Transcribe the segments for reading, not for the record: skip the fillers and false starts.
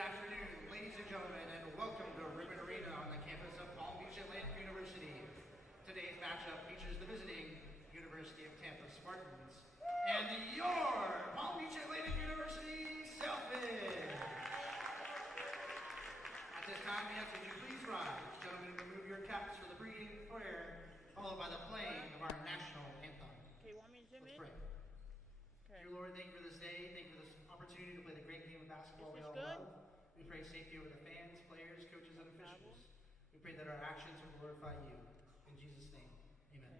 afternoon, ladies and gentlemen, and welcome to Ribbon Arena on the campus of Palm Beach Atlantic University. Today's matchup features the visiting University of Tampa Spartans and your Palm Beach Atlantic University Sailfish. At this time, we ask that you please rise. Gentlemen, remove your caps for the breathing prayer, followed by the playing of our national anthem. Okay, you want me to zoom Let's in? pray. Okay. Dear Lord, thank you for this day. Thank you for this opportunity to play the great game of basketball we all good? love. We pray safety over the fans, players, coaches, and officials. We pray that our actions will glorify you. In Jesus' name, amen.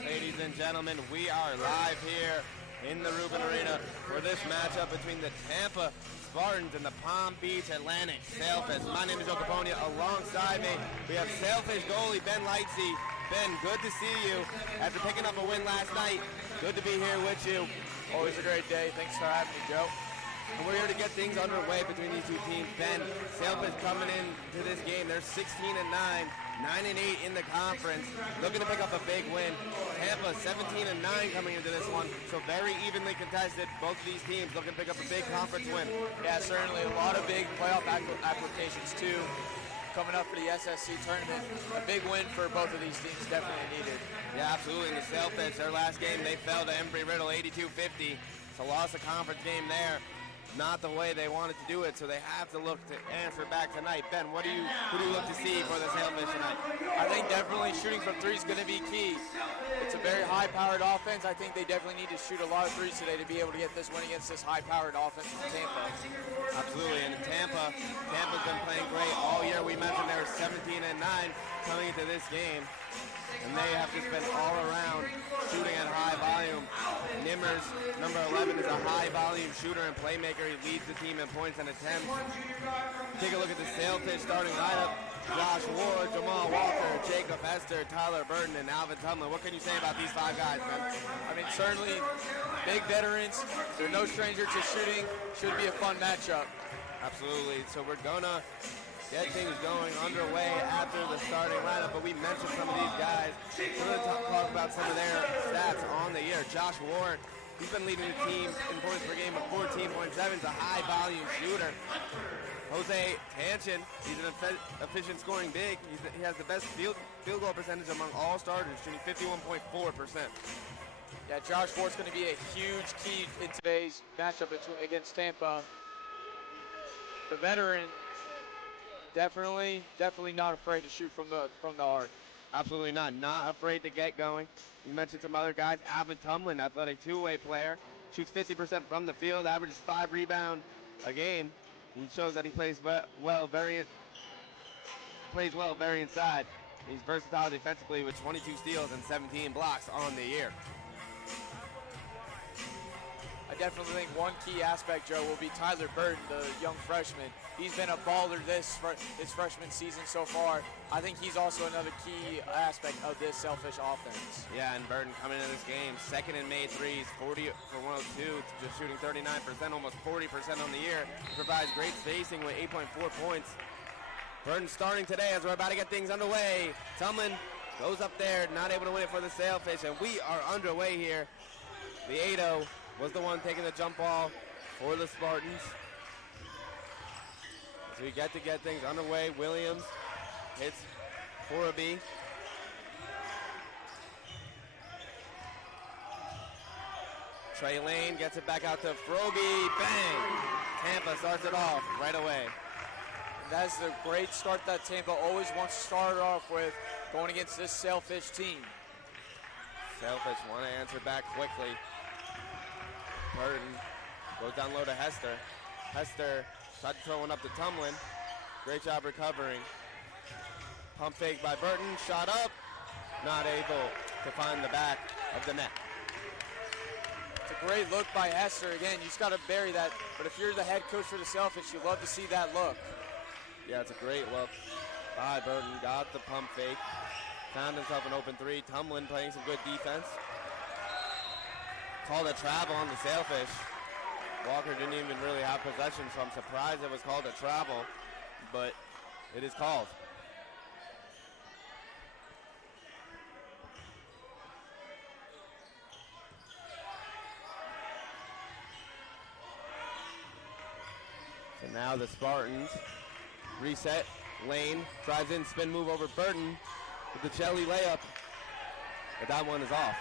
Ladies and gentlemen, we are live here in the Rubin Arena for this matchup between the Tampa Spartans and the Palm Beach Atlantic Sailfish. My name is Joe Capone. Alongside me, we have Sailfish goalie Ben Lightsey. Ben, good to see you. After picking up a win last night, good to be here with you. Always a great day. Thanks for having me, Joe. And we're here to get things underway between these two teams. Ben, Sailfish coming into this game. They're 16-9. 9-8 in the conference, looking to pick up a big win. Tampa 17-9 coming into this one, so very evenly contested. Both of these teams looking to pick up a big conference win. Yeah, certainly a lot of big playoff applications too coming up for the SSC tournament. A big win for both of these teams definitely needed. Yeah, absolutely. And the Sailfish, their last game, they fell to Embry-Riddle 82-50. So lost the conference game there. Not the way they wanted to do it, so they have to look to answer back tonight. Ben, who do you look to see for the Sailfish tonight? I think definitely shooting from three is going to be key. It's a very high-powered offense. I think they definitely need to shoot a lot of threes today to be able to get this win against this high-powered offense from Tampa. Absolutely, and Tampa's been playing great all year. We mentioned they were 17-9 coming into this game. And they have just been all around shooting at high volume. Nimmers, number 11, is a high volume shooter and playmaker. He leads the team in points and attempts. Take a look at the Sailfish starting lineup. Josh Ward, Jamal Walker, Jacob Hester, Tyler Burton, and Alvin Tumlin. What can you say about these five guys, man? I mean, certainly big veterans. They're no stranger to shooting. Should be a fun matchup. Absolutely. So we're gonna get things going underway after the starting lineup, but we mentioned some of these guys. We're going to talk about some of their stats on the year. Josh Ward, he's been leading the team in points per game of 14.7. He's a high-volume shooter. Jose Tanchin, he's an efficient scoring big. He has the best field goal percentage among all starters, shooting 51.4%. Yeah, Josh Ward's going to be a huge key in today's matchup against Tampa. The veteran, definitely not afraid to shoot from the arc. Absolutely not afraid to get going. You mentioned some other guys. Alvin Tumlin, athletic two-way player, shoots 50% from the field, averages 5 rebounds a game. He shows that he plays well, very inside. He's versatile defensively with 22 steals and 17 blocks on the year. I definitely think one key aspect, Joe, will be Tyler Burton, the young freshman. He's been a baller his freshman season so far. I think he's also another key aspect of this Sailfish offense. Yeah, and Burton coming into this game, second in made threes, 40 for 102, just shooting 39%, almost 40% on the year. Provides great spacing with 8.4 points. Burton starting today as we're about to get things underway. Tumlin goes up there, not able to win it for the Sailfish, and we are underway here. The 8-0 was the one taking the jump ball for the Spartans. As we get things underway, Williams hits for a B. Trey Lane gets it back out to Froby. Bang! Tampa starts it off right away. That's the great start that Tampa always wants to start off with going against this Sailfish team. Sailfish want to answer back quickly. Burton goes down low to Hester. Hester tried to throw one up to Tumlin. Great job recovering. Pump fake by Burton. Shot up. Not able to find the back of the net. It's a great look by Hester. Again, you just got to bury that. But if you're the head coach for the Sailfish, you love to see that look. Yeah, it's a great look by Burton. Got the pump fake. Found himself an open three. Tumlin playing some good defense. Called a travel on the Sailfish. Walker didn't even really have possession, so I'm surprised it was called a travel, but it is called. So now the Spartans reset. Lane drives in, spin move over Burton with the jelly layup, but that one is off.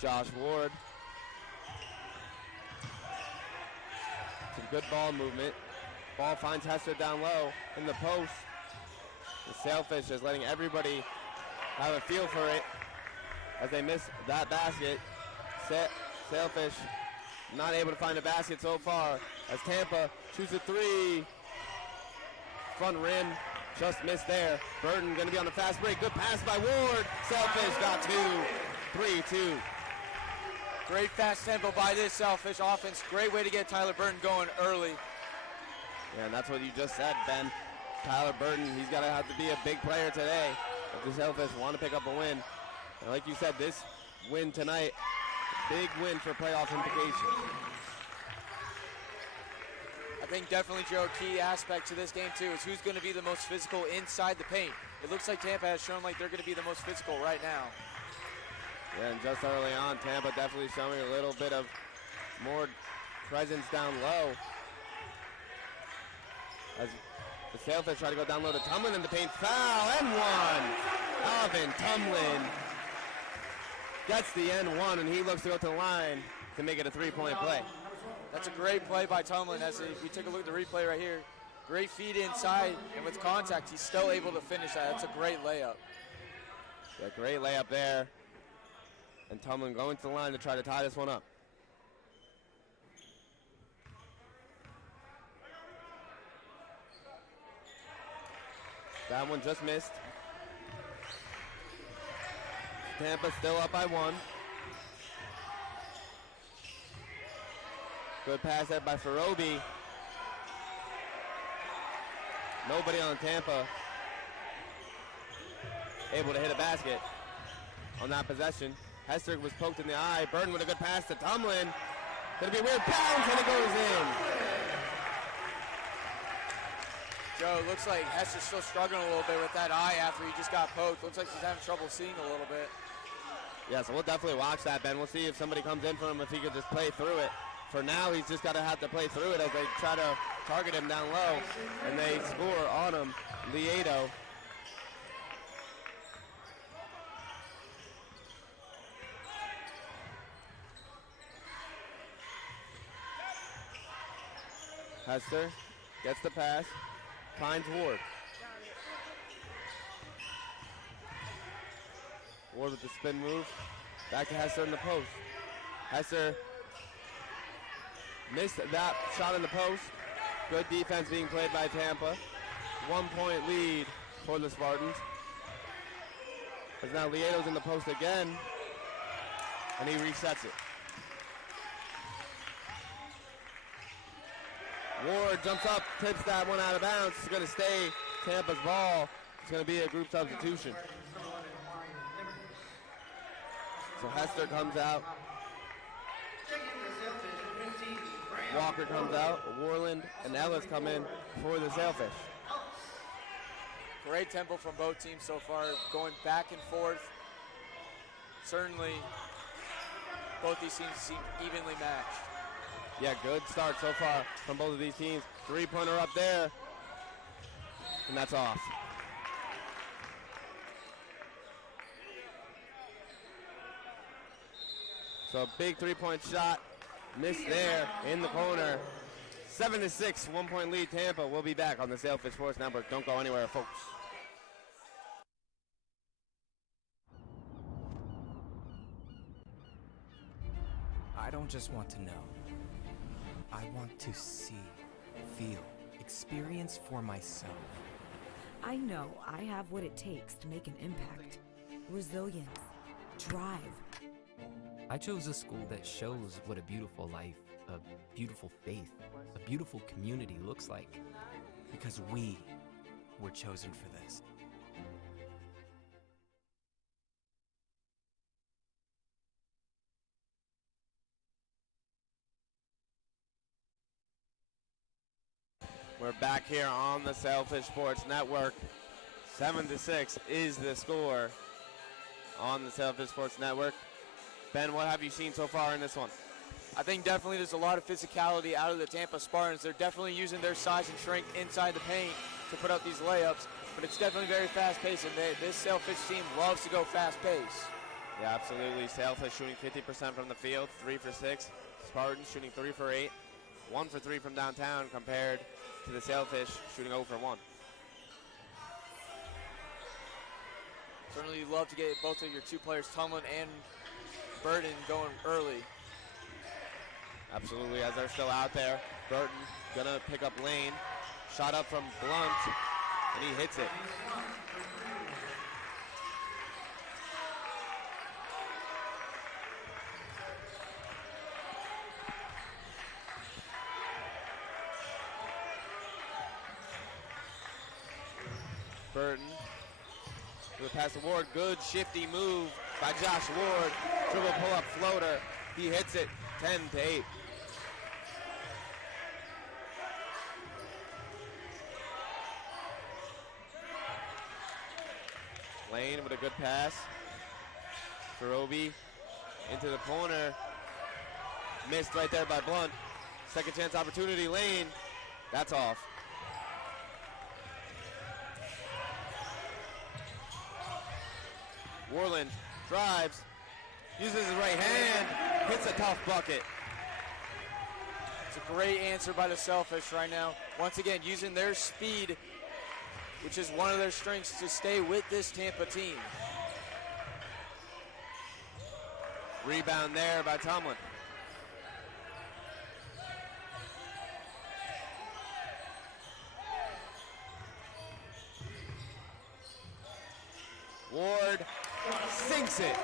Josh Ward. Some good ball movement. Ball finds Hester down low in the post. The Sailfish is letting everybody have a feel for it as they miss that basket. Sailfish not able to find a basket so far as Tampa shoots a three. Front rim just missed there. Burton going to be on the fast break. Good pass by Ward. Sailfish got two. 3-2. Great fast tempo by this Sailfish offense. Great way to get Tyler Burton going early. Yeah, and that's what you just said, Ben. Tyler Burton, he's got to have to be a big player today if the Sailfish want to pick up a win. And like you said, this win tonight, big win for playoff implications. I think definitely, Joe, a key aspect to this game, too, is who's going to be the most physical inside the paint. It looks like Tampa has shown like they're going to be the most physical right now. Yeah, and just early on, Tampa definitely showing a little bit of more presence down low. As the Sailfish try to go down low to Tumlin in the paint. Foul, and one. Alvin Tumlin gets the N1, and he looks to go to the line to make it a three-point play. That's a great play by Tumlin. As we take a look at the replay right here. Great feed inside, and with contact, he's still able to finish that. That's a great layup. Yeah, great layup there. And Tumlin going to the line to try to tie this one up. That one just missed. Tampa still up by one. Good pass there by Froby. Nobody on Tampa able to hit a basket on that possession. Hester was poked in the eye. Burton with a good pass to Tumlin. Gonna be a weird bounce, and it goes in. Joe, it looks like Hester's still struggling a little bit with that eye after he just got poked. Looks like he's having trouble seeing a little bit. Yeah, so we'll definitely watch that, Ben. We'll see if somebody comes in for him, if he could just play through it. For now, he's just got to have to play through it as they try to target him down low, and they score on him. Lieto. Hester gets the pass, finds Ward. Ward with the spin move. Back to Hester in the post. Hester missed that shot in the post. Good defense being played by Tampa. 1 point lead for the Spartans. As now Liedo's in the post again, and he resets it. Ward jumps up, tips that one out of bounds. It's going to stay Tampa's ball. It's going to be a group substitution. So Hester comes out. Walker comes out. Warland and Ellis come in for the Sailfish. Great tempo from both teams so far, going back and forth. Certainly, both these teams seem evenly matched. Yeah, good start so far from both of these teams. Three-pointer up there, and that's off. So a big three-point shot, missed there in the corner. 7-6, 1 point lead Tampa. We'll be back on the Sailfish Sports Network. Don't go anywhere, folks. I don't just want to know. I want to see, feel, experience for myself. I know I have what it takes to make an impact. Resilience, drive. I chose a school that shows what a beautiful life, a beautiful faith, a beautiful community looks like. Because we were chosen for this. We're back here on the Sailfish Sports Network. 7-6 is the score on the Sailfish Sports Network. Ben, what have you seen so far in this one? I think definitely there's a lot of physicality out of the Tampa Spartans. They're definitely using their size and strength inside the paint to put up these layups, but it's definitely very fast-paced, and this Sailfish team loves to go fast-paced. Yeah, absolutely. Sailfish shooting 50% from the field, 3 for 6. Spartans shooting 3 for 8, 1 for 3 from downtown compared to the Sailfish shooting 0 for 1. Certainly you'd love to get both of your two players, Tumlin and Burton, going early. Absolutely, as they're still out there. Burton gonna pick up Lane. Shot up from Blunt, and he hits it. Burton with a pass to Ward. Good shifty move by Josh Ward. Dribble pull-up floater. He hits it 10-8. Lane with a good pass for Obi into the corner. Missed right there by Blunt. Second chance opportunity, Lane. That's off. Warland drives, uses his right hand, hits a tough bucket. It's a great answer by the Sailfish right now. Once again, using their speed, which is one of their strengths, to stay with this Tampa team. Rebound there by Tomlin. Ward sinks it.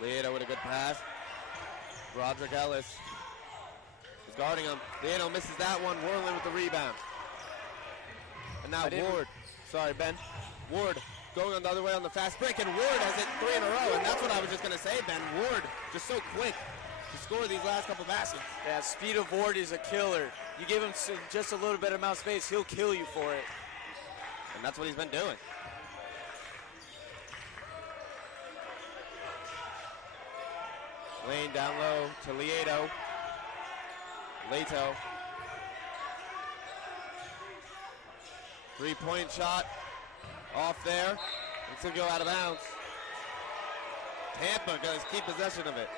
Liedo with a good pass. Roderick Ellis is guarding him. Liedo misses that one. Warland with the rebound. And now Ward. Sorry, Ben. Ward going on the other way on the fast break, and Ward has it 3 in a row, and that's what I was just going to say, Ben. Ward just so quick to score these last couple baskets. Yeah, speed of Ward is a killer. You give him just a little bit amount of space, he'll kill you for it. And that's what he's been doing. Lane down low to Lieto. Leto. 3-point shot off there. It's going to go out of bounds. Tampa going to keep possession of it.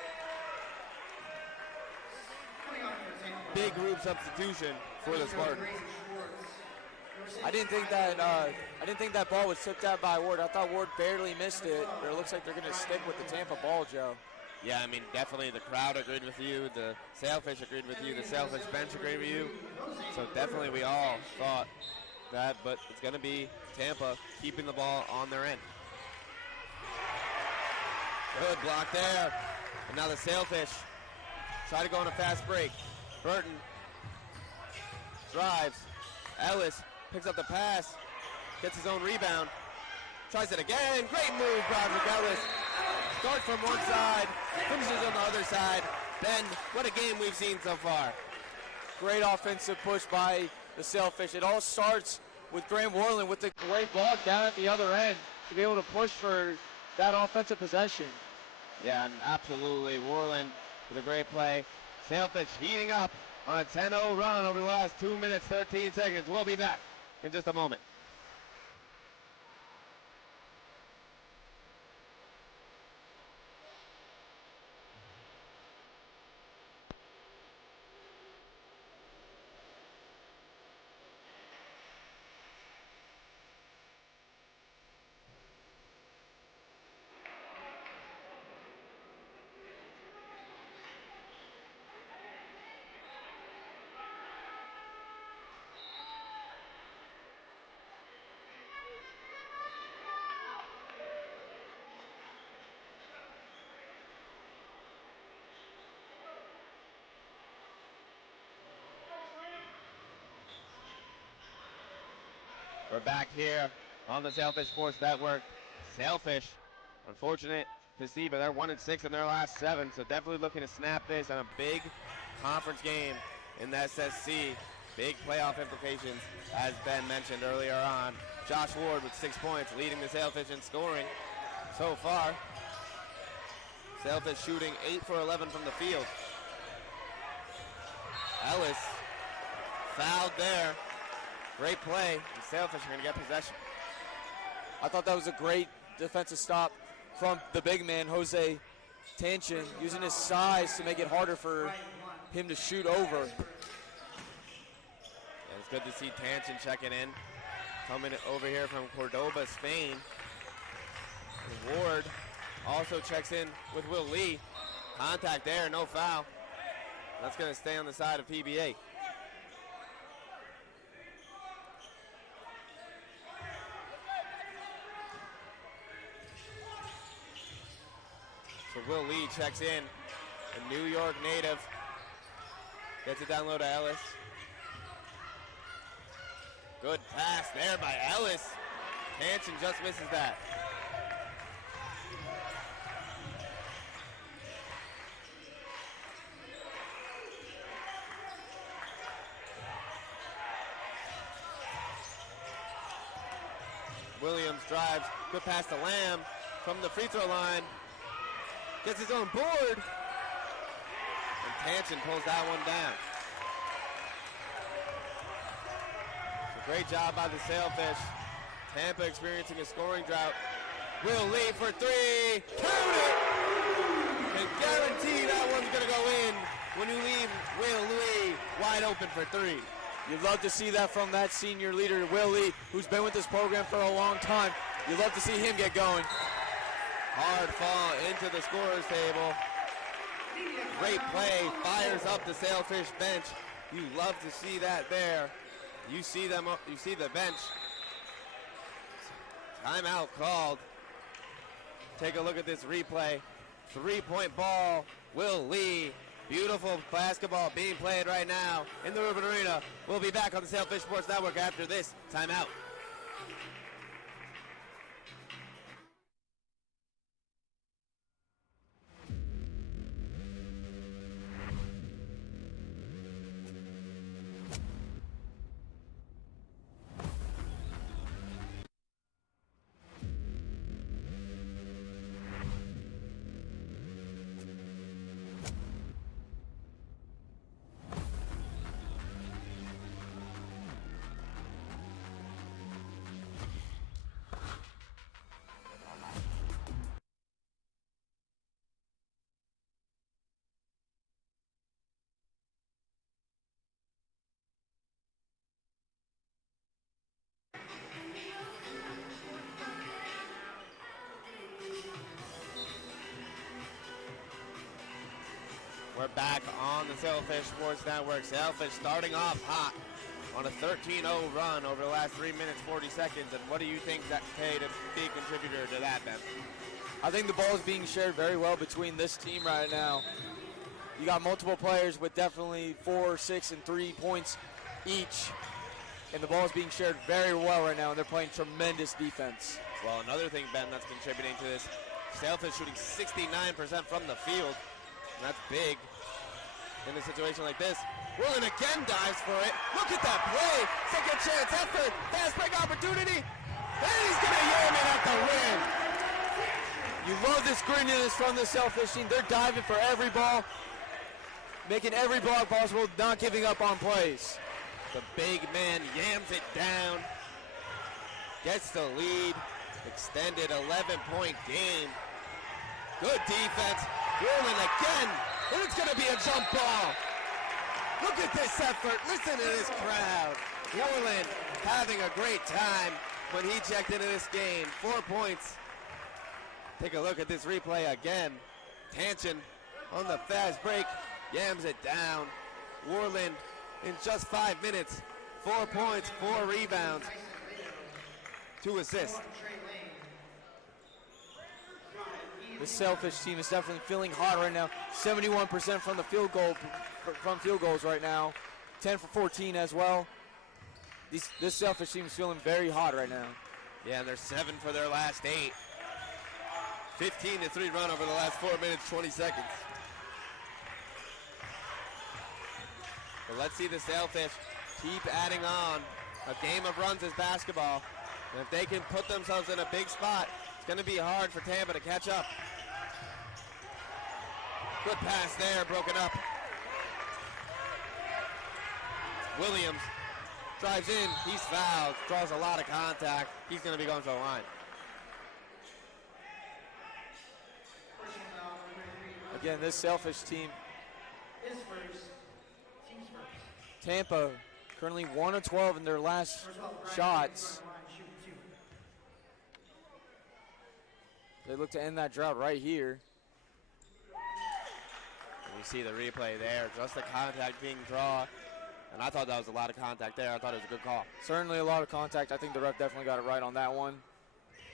Big group substitution for the Spartans. I didn't think that ball was tipped out by Ward. I thought Ward barely missed it, but it looks like they're going to stick with the Tampa ball, Joe. Yeah, I mean, definitely the crowd agreed with you. The Sailfish agreed with you. The Sailfish bench agreed with you. So definitely we all thought that, but it's going to be Tampa keeping the ball on their end. Good block there. And now the Sailfish try to go on a fast break. Burton drives. Ellis picks up the pass, gets his own rebound, tries it again. Great move, Broderick Ellis. Starts from one side, finishes on the other side. Ben, what a game we've seen so far. Great offensive push by the Sailfish. It all starts with Graham Worland with the great block down at the other end to be able to push for that offensive possession. Yeah, and absolutely. Worland with a great play. Sailfish heating up on a 10-0 run over the last 2 minutes, 13 seconds. We'll be back in just a moment. We're back here on the Sailfish Sports Network. Sailfish, unfortunate to see, but they're 1-6 in their last 7, so definitely looking to snap this on a big conference game in the SSC. Big playoff implications, as Ben mentioned earlier on. Josh Ward with 6 points, leading the Sailfish in scoring so far. Sailfish shooting 8 for 11 from the field. Ellis fouled there. Great play. The Sailfish are going to get possession. I thought that was a great defensive stop from the big man, Jose Tanchin, using his size to make it harder for him to shoot over. Yeah, it's good to see Tanchin checking in. Coming over here from Cordoba, Spain. And Ward also checks in with Will Lee. Contact there, no foul. That's going to stay on the side of PBA. So Will Lee checks in, a New York native. Gets it down low to Ellis. Good pass there by Ellis. Hanson just misses that. Williams drives, good pass to Lamb from the free throw line. Gets his own board. And Tanchin pulls that one down. So great job by the Sailfish. Tampa experiencing a scoring drought. Will Lee for 3. Count it! And guarantee that one's going to go in when you leave Will Lee wide open for 3. You'd love to see that from that senior leader, Will Lee, who's been with this program for a long time. You'd love to see him get going. Hard fall into the scorer's table. Great play, fires up the Sailfish bench. You love to see that there. You see them, you see the bench. Timeout called. Take a look at this replay. 3-point ball, Will Lee. Beautiful basketball being played right now in the Rubin Arena. We'll be back on the Sailfish Sports Network after this timeout. We're back on the Sailfish Sports Network. Sailfish starting off hot on a 13-0 run over the last 3 minutes, 40 seconds. And what do you think that played a big contributor to that, Ben? I think the ball is being shared very well between this team right now. You got multiple players with definitely 4, 6, and 3 points each. And the ball is being shared very well right now, and they're playing tremendous defense. Well, another thing, Ben, that's contributing to this, Sailfish shooting 69% from the field. And that's big in a situation like this. Woolen again dives for it. Look at that play. Second chance effort. Fast break opportunity. And he's going to yam it at the rim. You love this grittiness from the Sailfish team. They're diving for every ball, making every block possible, not giving up on plays. The big man yams it down. Gets the lead. Extended 11-point game. Good defense. Woolen again. And it's going to be a jump ball. Look at this effort. Listen to this crowd. Woolen having a great time when he checked into this game. 4 points. Take a look at this replay again. Tanchin on the fast break. Yams it down. Woolen in just 5 minutes. 4 points, 4 rebounds, 2 assists. The Sailfish team is definitely feeling hot right now. 71% from the field goals right now. 10 for 14 as well. This Sailfish team is feeling very hot right now. Yeah, and they're 7 for their last 8. 15-3 run over the last 4 minutes, 20 seconds. But let's see the Sailfish keep adding on. A game of runs is basketball. And if they can put themselves in a big spot, it's going to be hard for Tampa to catch up. Good pass there, broken up. Williams drives in, he's fouled, draws a lot of contact. He's going to be going to the line. Again, this Sailfish team, Tampa, currently 1 of 12 in their last shots. They look to end that drought right here. We see the replay there, just the contact being drawn. And I thought that was a lot of contact there. I thought it was a good call. Certainly a lot of contact. I think the ref definitely got it right on that one.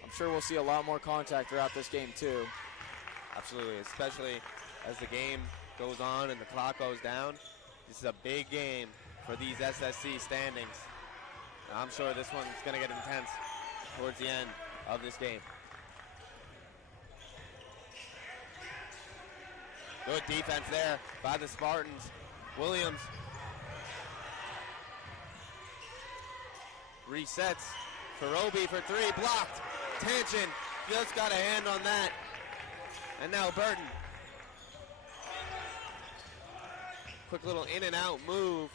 I'm sure we'll see a lot more contact throughout this game too. Absolutely, especially as the game goes on and the clock goes down. This is a big game for these SSC standings. And I'm sure this one's going to get intense towards the end of this game. Good defense there by the Spartans. Williams resets. Ferobi for 3, blocked. Tanchin just got a hand on that. And now Burton. Quick little in and out move.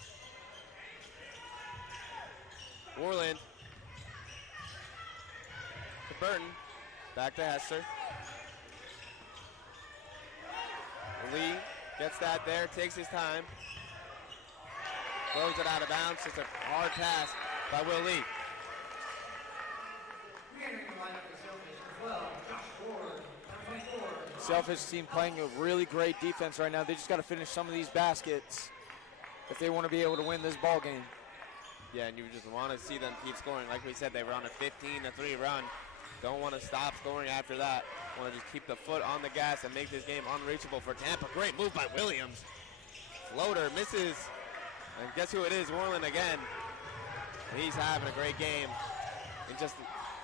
Warland to Burton. Back to Hester. Lee gets that there, takes his time. Throws it out of bounds. It's a hard pass by Will Lee. Sailfish team playing a really great defense right now. They just got to finish some of these baskets if they want to be able to win this ball game. Yeah, and you just want to see them keep scoring. Like we said, they were on a 15-3 run. Don't want to stop scoring after that. Want to just keep the foot on the gas and make this game unreachable for Tampa. Great move by Williams. Floater misses. And guess who it is? Warland again. And he's having a great game in just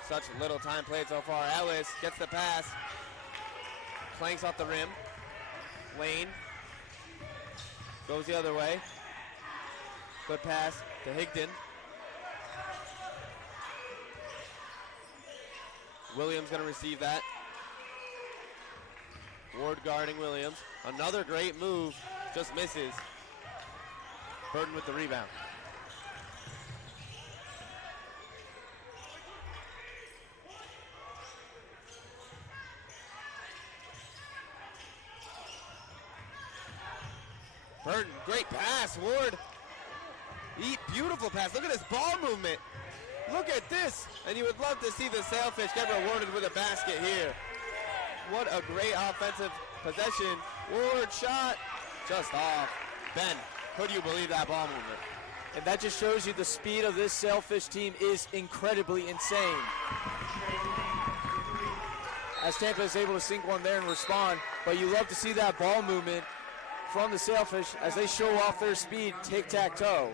such little time played so far. Ellis gets the pass. Planks off the rim. Lane goes the other way. Good pass to Higdon. Williams going to receive that. Ward guarding Williams. Another great move. Just misses. Burton with the rebound. Burton, great pass. Ward, beautiful pass. Look at this ball movement. Look at this. And you would love to see the Sailfish get rewarded with a basket here. What a great offensive possession. Ward shot, just off. Ben, could you believe that ball movement? And that just shows you the speed of this Sailfish team is incredibly insane. As Tampa is able to sink one there and respond, but you love to see that ball movement from the Sailfish as they show off their speed, tic-tac-toe.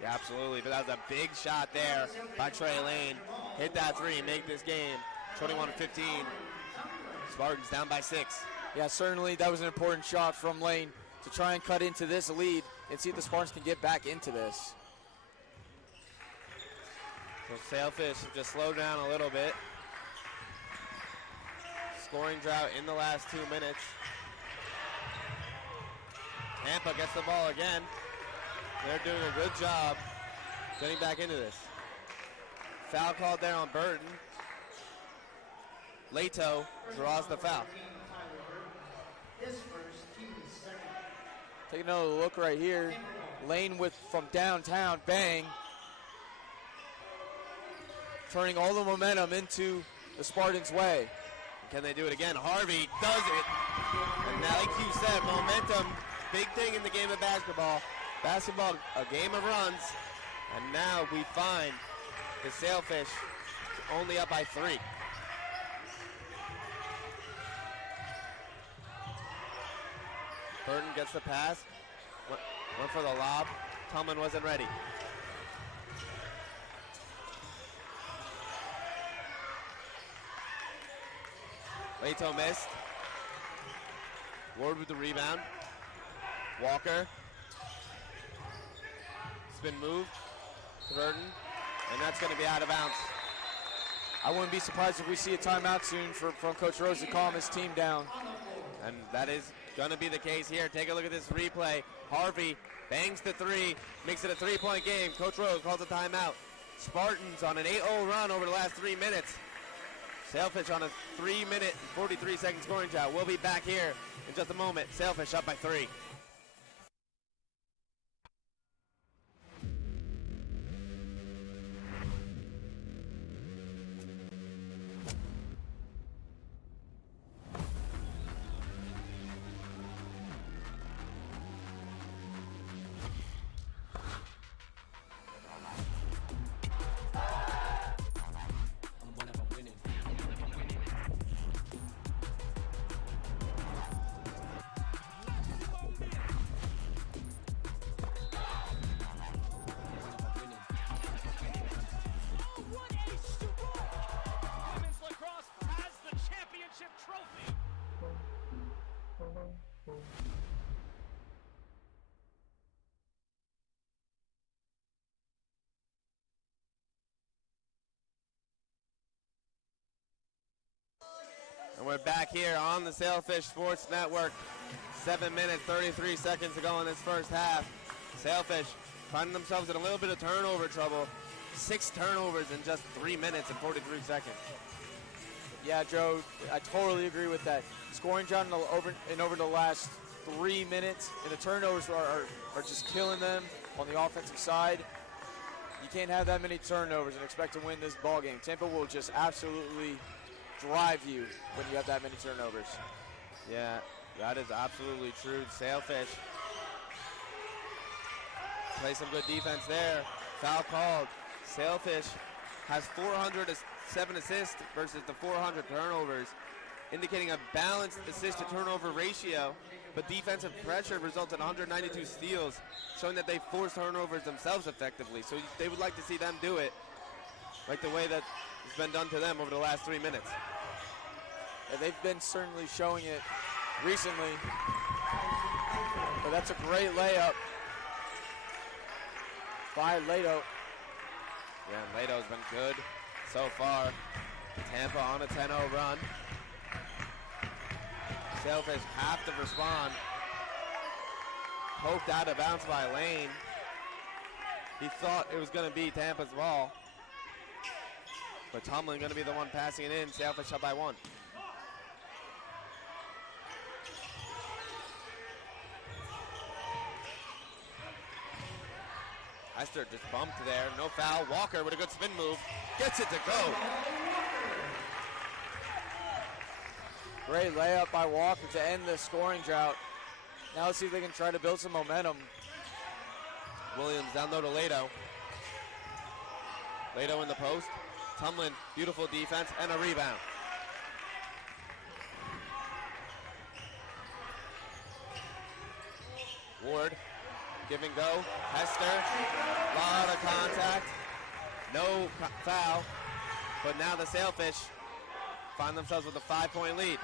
Yeah, absolutely, but that was a big shot there by Trey Lane. Hit that three, make this game 21-15. Spartans down by 6. Yeah, certainly that was an important shot from Lane to try and cut into this lead and see if the Spartans can get back into this. So Sailfish just slowed down a little bit. Scoring drought in the last 2 minutes. Tampa gets the ball again. They're doing a good job getting back into this. Foul called there on Burton. Leto draws the foul. Take another look right here. Lane from downtown, bang. Turning all the momentum into the Spartans' way. Can they do it again? Harvey does it. And now, like you said, momentum, big thing in the game of basketball. Basketball, a game of runs. And now we find the Sailfish only up by 3. Burton gets the pass. Went for the lob. Tillman wasn't ready. Leto missed. Ward with the rebound. Walker. Spin move to Burton. And that's going to be out of bounds. I wouldn't be surprised if we see a timeout soon from Coach Rose to calm his team down. And that is going to be the case here. Take a look at this replay. Harvey bangs the 3, makes it a 3-point game. Coach Rose calls a timeout. Spartans on an 8-0 run over the last 3 minutes. Sailfish on a 3-minute and 43-second scoring drought. We'll be back here in just a moment. Sailfish up by 3. And we're back here on the Sailfish Sports Network. 7 minutes, 33 seconds to go in this first half. Sailfish finding themselves in a little bit of turnover trouble. 6 turnovers in just 3 minutes and 43 seconds. Yeah, Joe, I totally agree with that. Scoring drought over the last 3 minutes, and the turnovers are just killing them on the offensive side. You can't have that many turnovers and expect to win this ball game. Tampa will just absolutely drive you when you have that many turnovers. Yeah, that is absolutely true. Sailfish play some good defense there. Foul called. Sailfish has 407 assists versus the 400 turnovers, indicating a balanced assist to turnover ratio, but defensive pressure results in 192 steals, showing that they force turnovers themselves effectively. So they would like to see them do it like the way that it's been done to them over the last 3 minutes. Yeah, they've been certainly showing it recently, but that's a great layup by Leto. Yeah, and Leto's been good so far. Tampa on a 10-0 run. Sailfish have to respond. Poked out of bounds by Lane. He thought it was going to be Tampa's ball, but Tomlin going to be the one passing it in. Sailfish up by 1. Hester just bumped there, no foul. Walker with a good spin move, gets it to go. Great layup by Walker to end the scoring drought. Now let's see if they can try to build some momentum. Williams down low to Lato. Lato in the post. Tumlin, beautiful defense and a rebound. Ward, give and go. Hester, lot of contact. No foul, but now the Sailfish find themselves with a 5-point lead.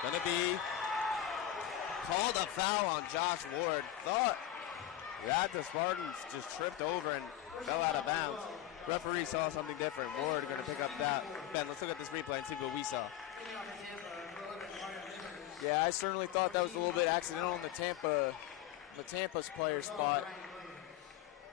Gonna be called a foul on Josh Ward. Thought that the Spartans just tripped over and fell out of bounds. Referee saw something different. Ward gonna pick up that. Ben, let's look at this replay and see what we saw. Yeah, I certainly thought that was a little bit accidental on Tampa's player spot.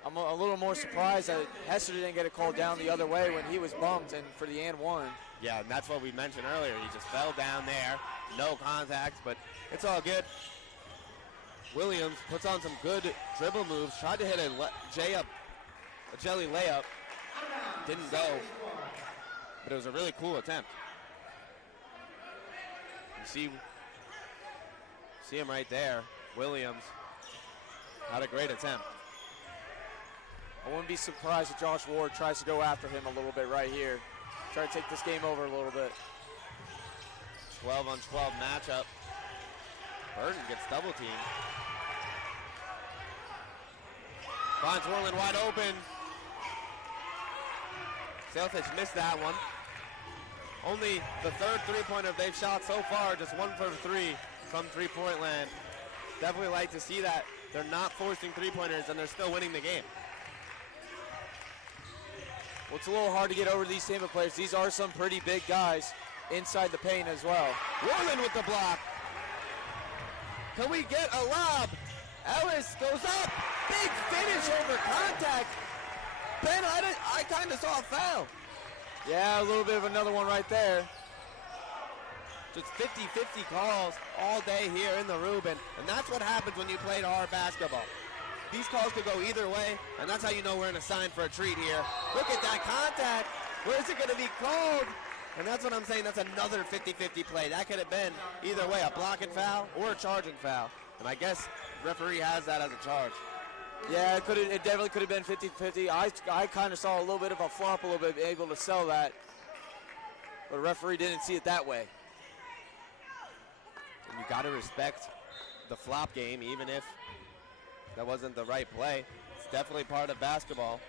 I'm a little more surprised that Hester didn't get a call down the other way when he was bumped and for the and one. Yeah, and that's what we mentioned earlier. He just fell down there, no contact, but it's all good. Williams puts on some good dribble moves, tried to hit a jelly layup, didn't go, but it was a really cool attempt. You see him right there. Williams had a great attempt. I wouldn't be surprised if Josh Ward tries to go after him a little bit right here. Try to take this game over a little bit. 12-on-12 matchup. Burton gets double teamed. Finds Worland wide open. Sailfish missed that one. Only the third three-pointer they've shot so far, just 1 for 3 from three-point land. Definitely like to see that. They're not forcing three-pointers and they're still winning the game. Well, it's a little hard to get over these Tampa players. These are some pretty big guys inside the paint as well. Worland with the block. Can we get a lob? Ellis goes up. Big finish over contact. Ben, I kind of saw a foul. Yeah, a little bit of another one right there. Just 50-50 calls all day here in the Rubin, and that's what happens when you play hard basketball. These calls could go either way, and that's how you know we're in a sign for a treat here. Look at that contact. Where is it going to be called? And that's what I'm saying. That's another 50-50 play. That could have been either way, a blocking foul or a charging foul. And I guess referee has that as a charge. Yeah, it definitely could have been 50-50. I kind of saw a little bit of a flop, a little bit able to sell that. But the referee didn't see it that way. And you got to respect the flop game, even if that wasn't the right play. It's definitely part of basketball.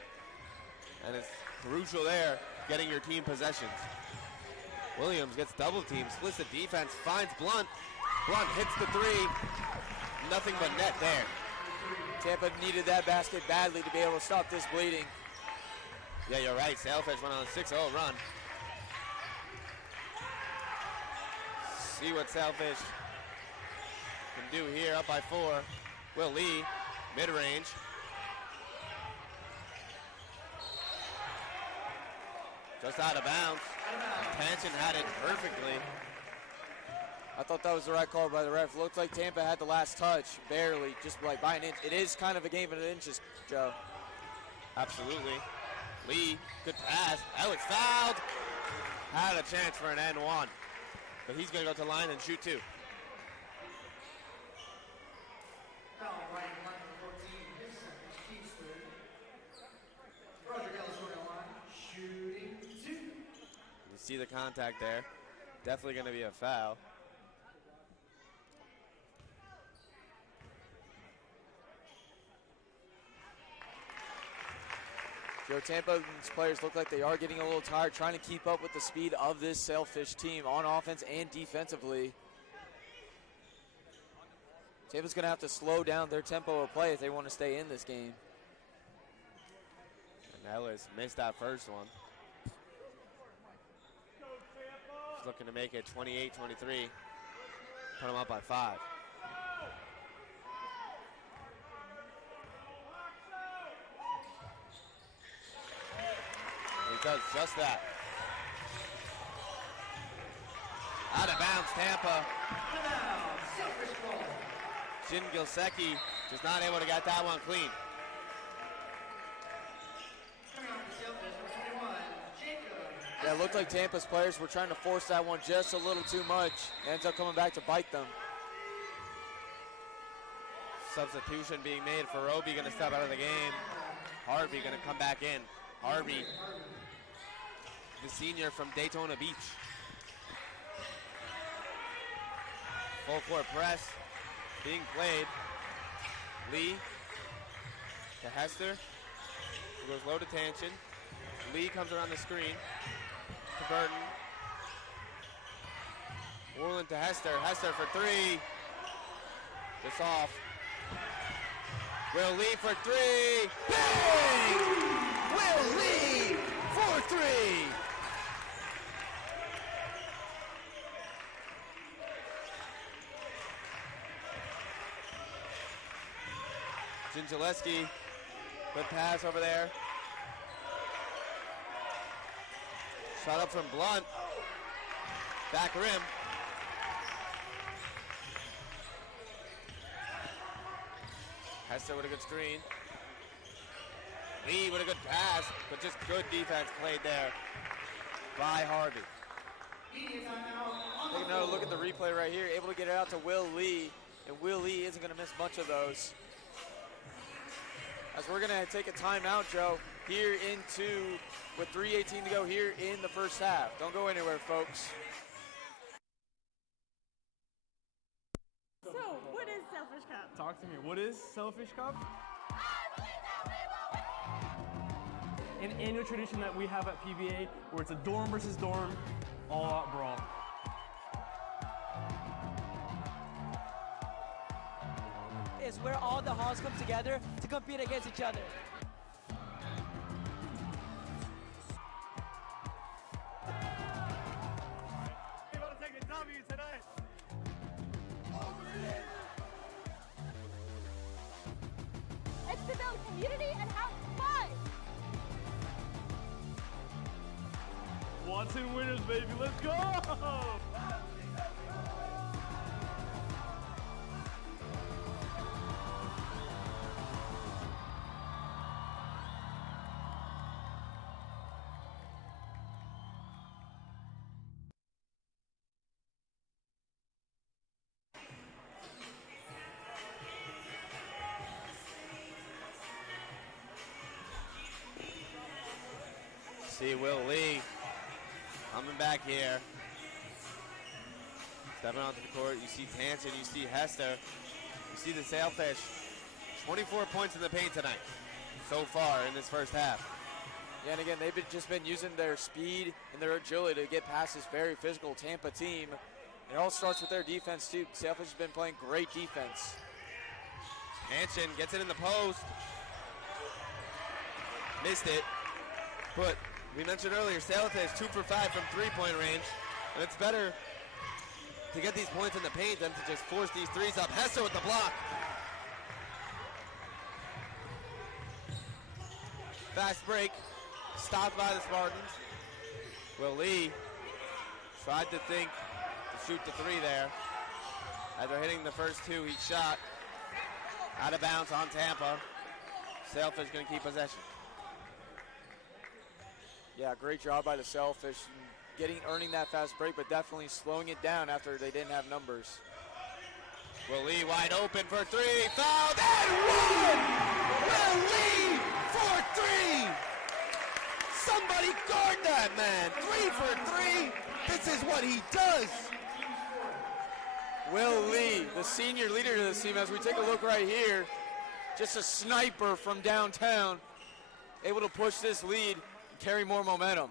And it's crucial there, getting your team possessions. Williams gets double teamed, splits the defense, finds Blunt. Blunt hits the three. Nothing but net there. Tampa needed that basket badly to be able to stop this bleeding. Yeah, you're right. Sailfish went on a 6-0 run. See what Sailfish can do here, up by 4. Will Lee, mid-range. Just out of bounds. Tanchen had it perfectly. I thought that was the right call by the ref. Looked like Tampa had the last touch, barely, just like by an inch. It is kind of a game of inches, Joe. Absolutely. Lee, good pass. Alex fouled. Had a chance for an N one, but he's going to go to the line and shoot 2. You see the contact there. Definitely going to be a foul. Joe, Tampa's players look like they are getting a little tired, trying to keep up with the speed of this Sailfish team on offense and defensively. Tampa's going to have to slow down their tempo of play if they want to stay in this game. And Ellis missed that first one. He's looking to make it 28-23. Put him up by 5. He does just that. Out of bounds, Tampa. Jin Gilsecki just not able to get that one clean. Yeah, looked like Tampa's players were trying to force that one just a little too much. It ends up coming back to bite them. Substitution being made for Roby, going to step out of the game. Harvey going to come back in. Harvey, the senior from Daytona Beach. Full court press being played. Lee to Hester, who goes low to Tanchin. Lee comes around the screen to Burton. Worland to Hester. Hester for three. Just off. Will Lee for three. Bang! Will Lee for three. Gilleski, good pass over there. Shot up from Blunt. Back rim. Hester with a good screen. Lee with a good pass, but just good defense played there by Harvey. Take another look at the replay right here. Able to get it out to Will Lee, and Will Lee isn't going to miss much of those. As we're going to take a timeout, Joe, here with 3:18 to go here in the first half. Don't go anywhere, folks. So, what is Selfish Cup? Talk to me. What is Selfish Cup? An annual tradition that we have at PBA where it's a dorm versus dorm all-out brawl. Is where all the halls come together to compete against each other. We're going to take a W tonight. It's to build community and have fun. Watson winners, baby. Let's go! See Will Lee coming back here. Stepping onto the court, you see Tanchin, you see Hester, you see the Sailfish. 24 points in the paint tonight so far in this first half. Yeah, and again, they've just been using their speed and their agility to get past this very physical Tampa team. It all starts with their defense, too. Sailfish has been playing great defense. Tanchin gets it in the post. Missed it, but we mentioned earlier, Sailfish 2 for 5 from three-point range, and it's better to get these points in the paint than to just force these threes up. Hester with the block. Fast break, stopped by the Spartans. Will Lee tried to think to shoot the three there. After hitting the first two, he shot out of bounds on Tampa. Sailfish gonna keep possession. Yeah, great job by the Sailfish, earning that fast break, but definitely slowing it down after they didn't have numbers. Will Lee wide open for three, fouled and one! Will Lee for three! Somebody guard that man! 3 for 3, this is what he does! Will Lee, the senior leader of this team, as we take a look right here, just a sniper from downtown, able to push this lead, carry more momentum.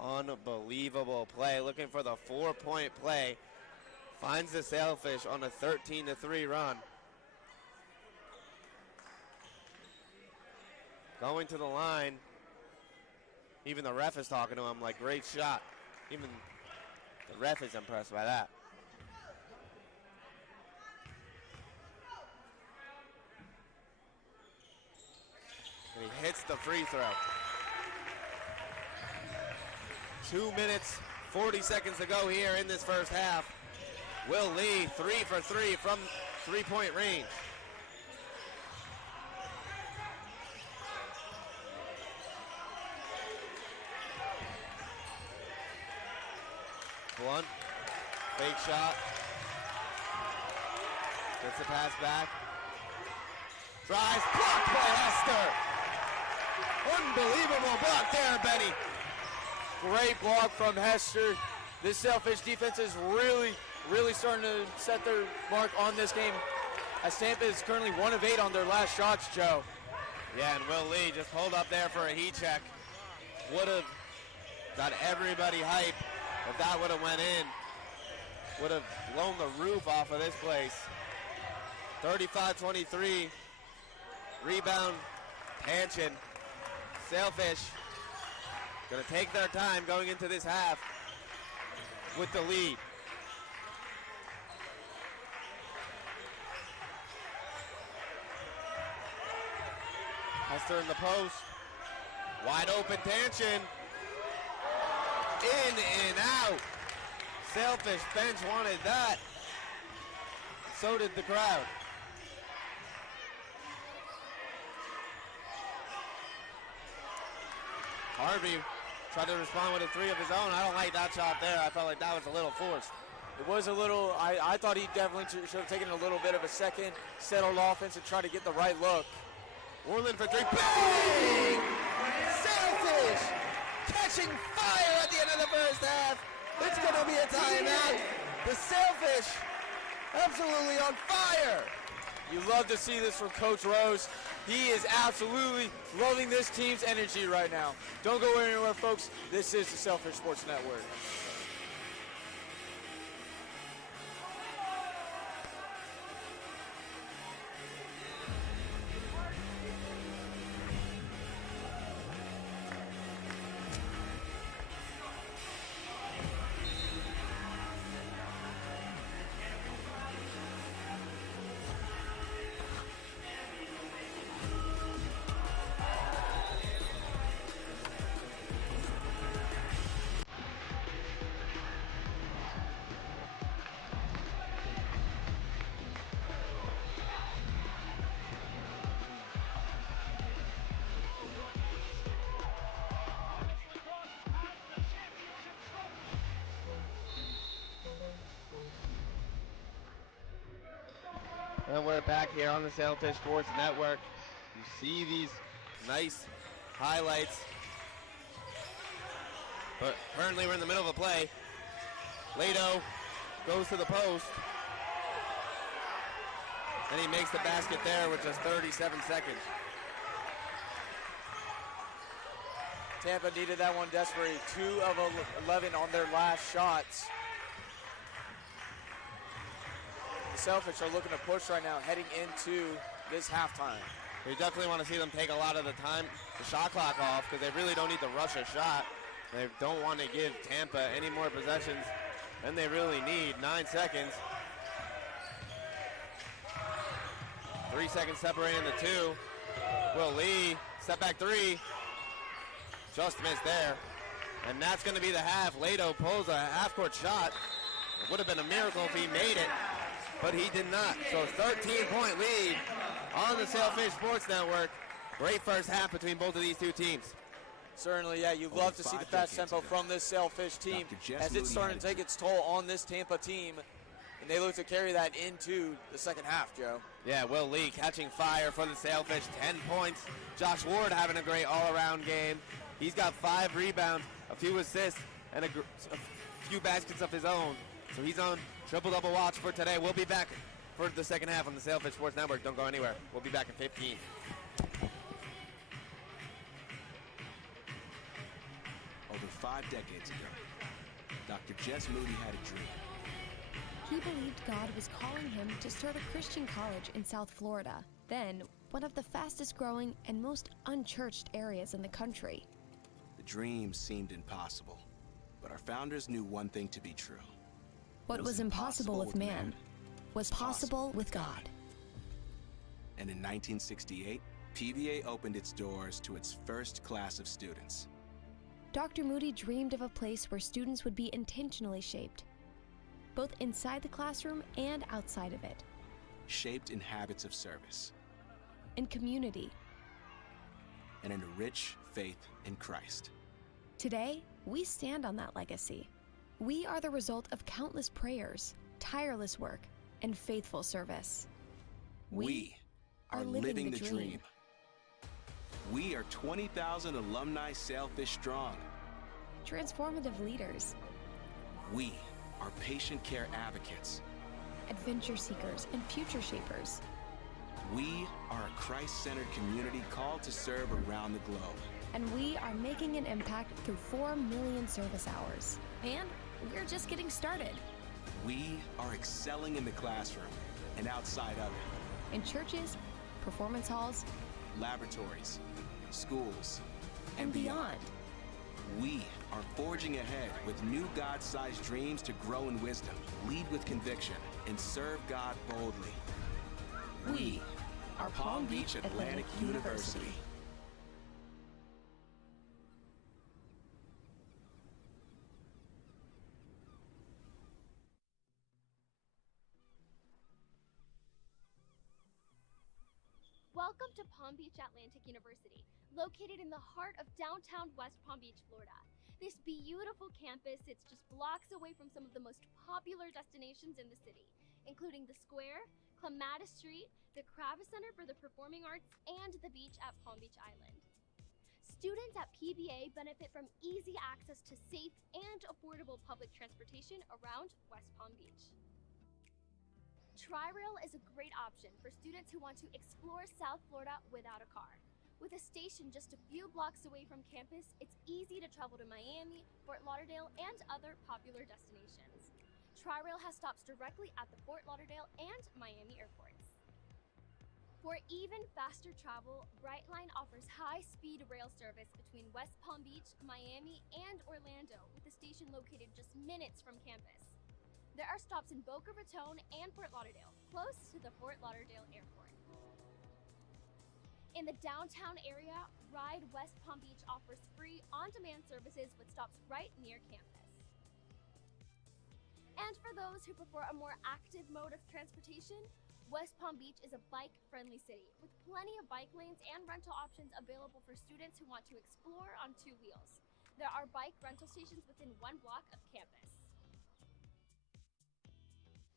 Unbelievable play, looking for the 4-point play. Finds the Sailfish on a 13-3 run. Going to the line. Even the ref is talking to him like, great shot. Even the ref is impressed by that. And he hits the free throw. 2 minutes, 40 seconds to go here in this first half. Will Lee 3 for 3 from three-point range. Blunt, fake shot. Gets the pass back. Drives, blocked by Hester. Unbelievable block there, Benny. Great block from Hester. This Sailfish defense is really starting to set their mark on this game, as Tampa is currently 1 of 8 on their last shots, Joe. Yeah, and Will Lee just pulled up there for a heat check. Would have got everybody hype if that would have went in. Would have blown the roof off of this place. 35-23. Rebound, Hanchin. Sailfish gonna take their time going into this half with the lead. Hester in the post. Wide open Hanchin. In and out. Sailfish bench wanted that. So did the crowd. Harvey tried to respond with a 3 of his own. I don't like that shot there. I felt like that was a little forced. It was a little, I thought he definitely should have taken a little bit of a second, settled offense and tried to get the right look. Worland for 3. Bang! Sailfish catching fire at the end of the first half. It's going to be a timeout. The Sailfish absolutely on fire. You love to see this from Coach Rose. He is absolutely loving this team's energy right now. Don't go anywhere, folks. This is the Sailfish Sports Network. And we're back here on the Sailfish Sports Network. You see these nice highlights. But currently we're in the middle of a play. Lato goes to the post. And he makes the basket there with just 37 seconds. Tampa needed that one desperately. 2 of 11 on their last shots. The Sailfish are looking to push right now, heading into this halftime. We definitely want to see them take a lot of the time, the shot clock off, because they really don't need to rush a shot. They don't want to give Tampa any more possessions than they really need. 9 seconds. 3 seconds separating the 2. Will Lee, step back 3. Just missed there. And that's going to be the half. Lato pulls a half-court shot. It would have been a miracle if he made it, but he did not. So 13-point lead on the Sailfish Sports Network. Great first half between both of these two teams. Certainly, yeah, you love to see the fast tempo from this Sailfish team as it's starting to take its toll on this Tampa team, and they look to carry that into the second half, Joe. Yeah, Will Lee catching fire for the Sailfish, 10 points. Josh Ward having a great all-around game. He's got 5 rebounds, a few assists, and a few baskets of his own. So he's on triple-double watch for today. We'll be back for the second half on the Sailfish Sports Network. Don't go anywhere. We'll be back in 15. Over 5 decades ago, Dr. Jess Moody had a dream. He believed God was calling him to start a Christian college in South Florida, then one of the fastest growing and most unchurched areas in the country. The dream seemed impossible, but our founders knew one thing to be true. What was impossible with man was possible with God. And in 1968, PBA opened its doors to its first class of students. Dr. Moody dreamed of a place where students would be intentionally shaped, both inside the classroom and outside of it. Shaped in habits of service. In community. And in a rich faith in Christ. Today, we stand on that legacy. We are the result of countless prayers, tireless work, and faithful service. We are living the dream. We are 20,000 alumni Sailfish strong. Transformative leaders, We are patient care advocates. adventure seekers, and future shapers. We are a Christ-centered community called to serve around the globe. And we are making an impact through 4 million service hours. And we're just getting started. We are excelling in the classroom and outside of it. In churches, performance halls, Laboratories, schools, and beyond. We are forging ahead with new God-sized dreams to grow in wisdom, lead with conviction, and serve God boldly. We are Palm Beach Atlantic University. Welcome to Palm Beach Atlantic University, located in the heart of downtown West Palm Beach, Florida. This beautiful campus sits just blocks away from some of the most popular destinations in the city, including the Square, Clematis Street, the Kravis Center for the Performing Arts, and the beach at Palm Beach Island. Students at PBA benefit from easy access to safe and affordable public transportation around West Palm Beach. Tri-Rail is a great option for students who want to explore South Florida without a car. With a station just a few blocks away from campus, it's easy to travel to Miami, Fort Lauderdale, and other popular destinations. Tri-Rail has stops directly at the Fort Lauderdale and Miami airports. For even faster travel, Brightline offers high-speed rail service between West Palm Beach, Miami, and Orlando, with the station located just minutes from campus. There are stops in Boca Raton and Fort Lauderdale, close to the Fort Lauderdale airport. In the downtown area, Ride West Palm Beach offers free on-demand services with stops right near campus. And for those who prefer a more active mode of transportation, West Palm Beach is a bike-friendly city with plenty of bike lanes and rental options available for students who want to explore on 2 wheels. There are bike rental stations within 1 block of campus.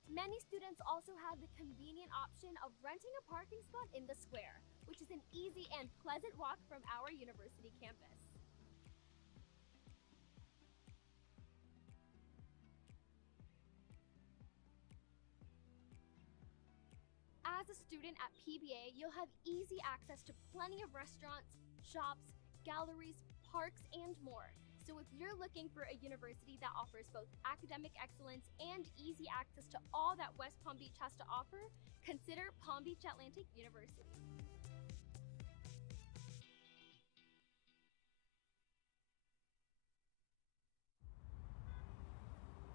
Many students also have the convenient option of renting a parking spot in the Square, which is an easy and pleasant walk from our university campus. As a student at PBA, you'll have easy access to plenty of restaurants, shops, galleries, parks, and more. So if you're looking for a university that offers both academic excellence and easy access to all that West Palm Beach has to offer, consider Palm Beach Atlantic University.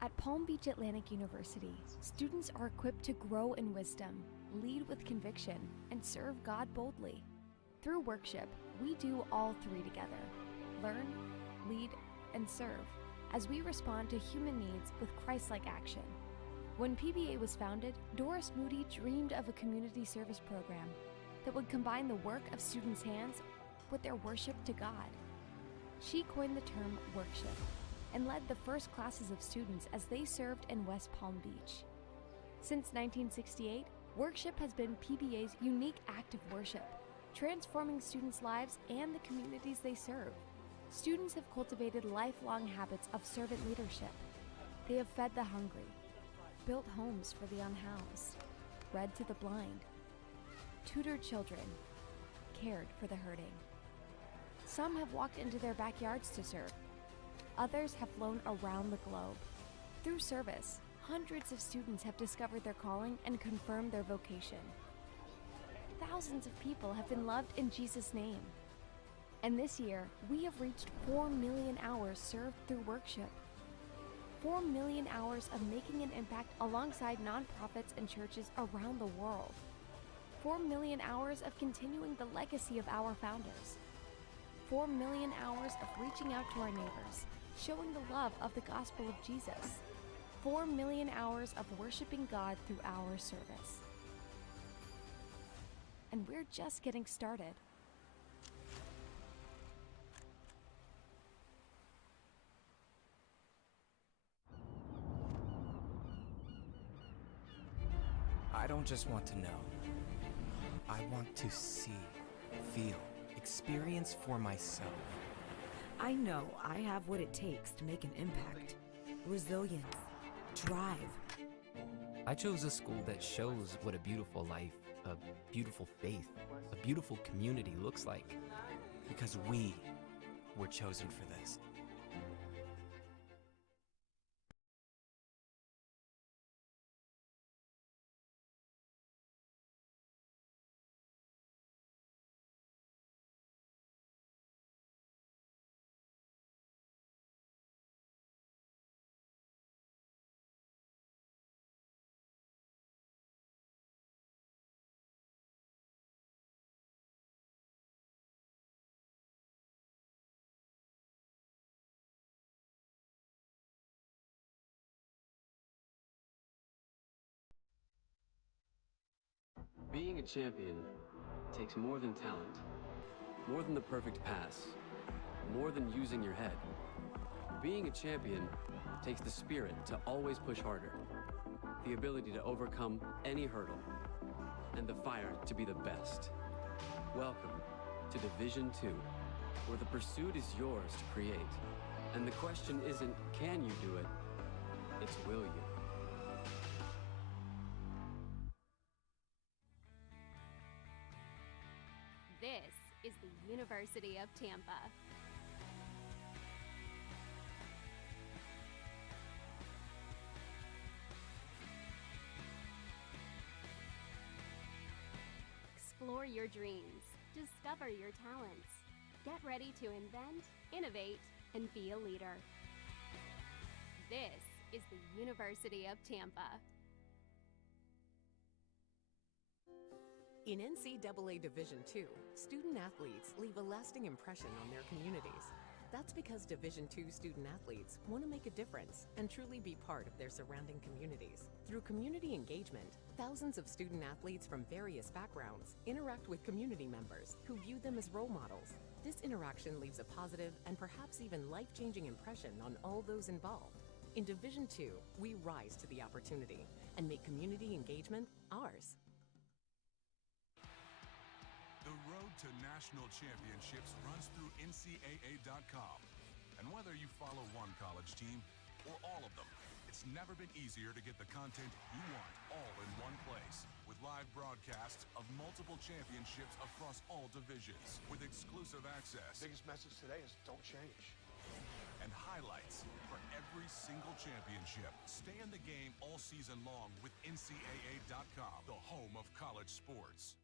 At Palm Beach Atlantic University, students are equipped to grow in wisdom, lead with conviction, and serve God boldly. Through worship, we do all 3 together: learn, lead, and serve, as we respond to human needs with Christ-like action. When PBA was founded, Doris Moody dreamed of a community service program that would combine the work of students' hands with their worship to God. She coined the term worship and led the first classes of students as they served in West Palm Beach. Since 1968, worship has been PBA's unique act of worship, transforming students' lives and the communities they serve. Students have cultivated lifelong habits of servant leadership. They have fed the hungry, built homes for the unhoused, read to the blind, tutored children, cared for the hurting. Some have walked into their backyards to serve. Others have flown around the globe. Through service, hundreds of students have discovered their calling and confirmed their vocation. Thousands of people have been loved in Jesus' name. And this year, we have reached 4 million hours served through worship. 4 million hours of making an impact alongside nonprofits and churches around the world. 4 million hours of continuing the legacy of our founders. 4 million hours of reaching out to our neighbors, showing the love of the gospel of Jesus. 4 million hours of worshiping God through our service. And we're just getting started. don't just want to know. I want to see, feel, experience for myself. I know I have what it takes to make an impact. Resilience, drive. I chose a school that shows what a beautiful life, a beautiful faith, a beautiful community looks like. Because we were chosen for this. Being a champion takes more than talent, more than the perfect pass, more than using your head. Being a champion takes the spirit to always push harder, the ability to overcome any hurdle, and the fire to be the best. Welcome to Division 2, where the pursuit is yours to create. And the question isn't, can you do it? It's, will you? This is the University of Tampa. Explore your dreams, discover your talents, get ready to invent, innovate, and be a leader. This is the University of Tampa. In NCAA Division II, student athletes leave a lasting impression on their communities. That's because Division II student athletes want to make a difference and truly be part of their surrounding communities. Through community engagement, thousands of student athletes from various backgrounds interact with community members who view them as role models. This interaction leaves a positive and perhaps even life-changing impression on all those involved. In Division II, we rise to the opportunity and make community engagement ours. The road to national championships runs through NCAA.com. And whether you follow one college team or all of them, it's never been easier to get the content you want all in one place. With live broadcasts of multiple championships across all divisions, with exclusive access. Biggest message today is don't change. And highlights for every single championship. Stay in the game all season long with NCAA.com, the home of college sports.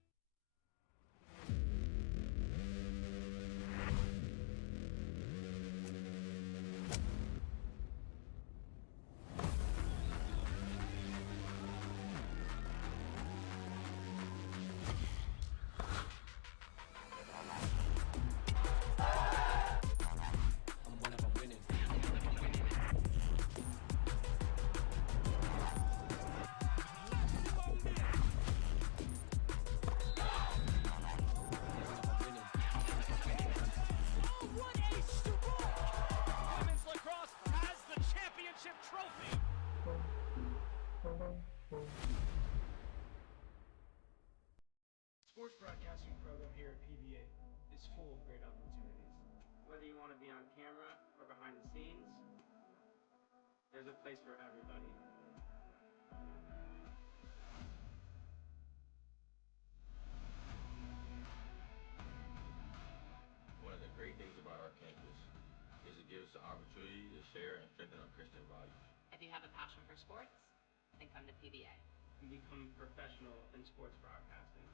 Sports broadcasting program here at PBA is full of great opportunities. Whether you want to be on camera or behind the scenes, there's a place for everybody. One of the great things about our campus is it gives us the opportunity to share and strengthen our Christian values. If you have a passion for sports, then come to PBA. You become professional in sports broadcasting.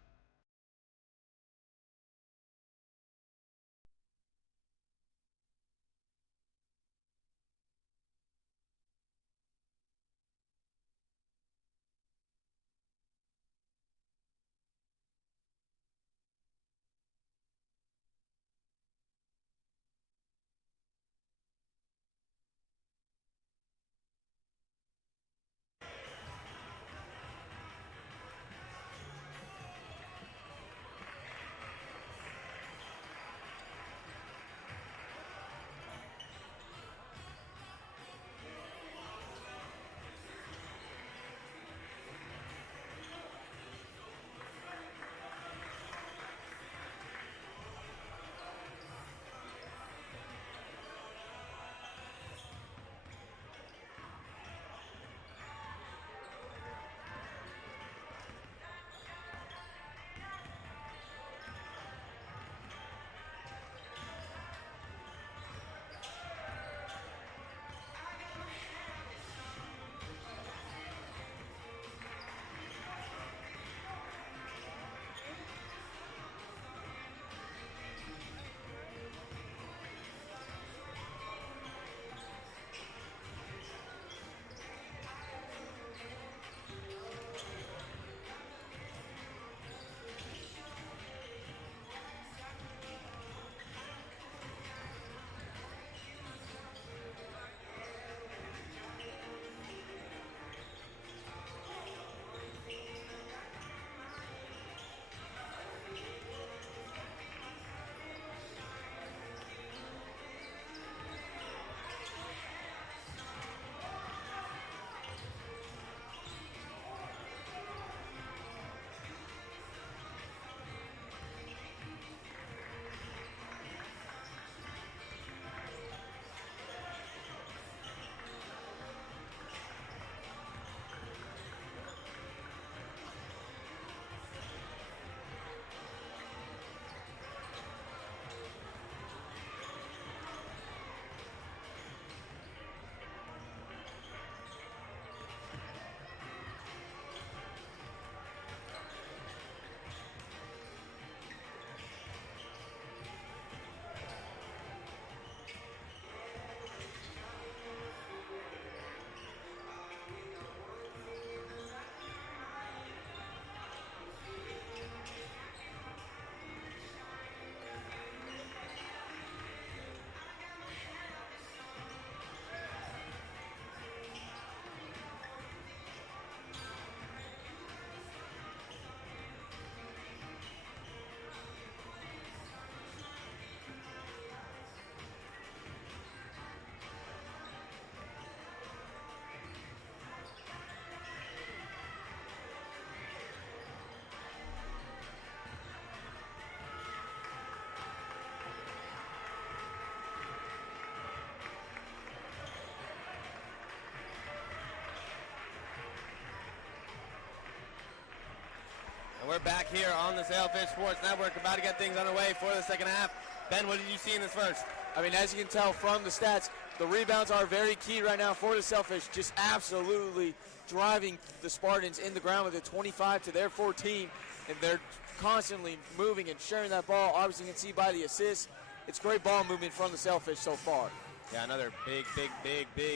And we're back here on the Sailfish Sports Network, about to get things underway for the second half. Ben, what did you see in this first? I mean, as you can tell from the stats, the rebounds are very key right now for the Sailfish, just absolutely driving the Spartans in the ground with a 25 to their 14, and they're constantly moving and sharing that ball. Obviously, you can see by the assists, it's great ball movement from the Sailfish so far. Yeah, another big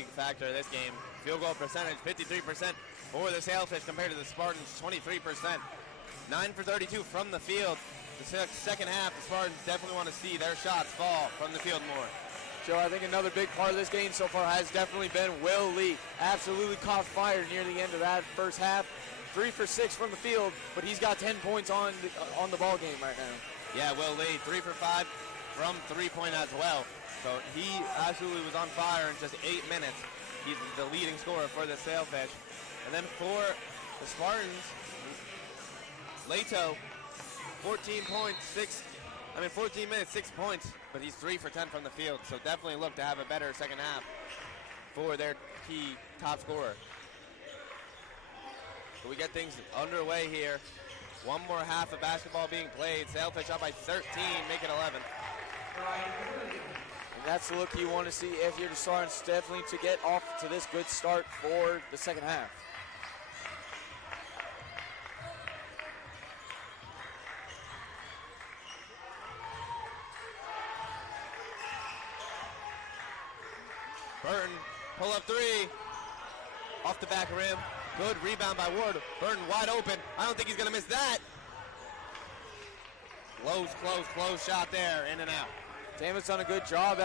factor in this game. Field goal percentage, 53% for the Sailfish compared to the Spartans, 23%. 9 for 32 from the field. The second half, the Spartans definitely want to see their shots fall from the field more. Joe, I think another big part of this game so far has definitely been Will Lee. Absolutely caught fire near the end of that first half. 3 for 6 from the field, but he's got 10 points on the ball game right now. Yeah, Will Lee, 3 for 5 from three-point as well. So he absolutely was on fire in just 8 minutes. He's the leading scorer for the Sailfish. And then for the Spartans, Leto, 14 minutes, 6 points, but he's 3 for 10 from the field. So definitely look to have a better second half for their key top scorer. So we get things underway here. One more half of basketball being played. Sailfish up by 13, make it 11. And that's the look you want to see if you're the Spartans, definitely to get off to this good start for the second half. Burton, pull up three, off the back rim. Good rebound by Ward. Burton wide open. I don't think he's gonna miss that. Close shot there, in and out. Tampa's done a good job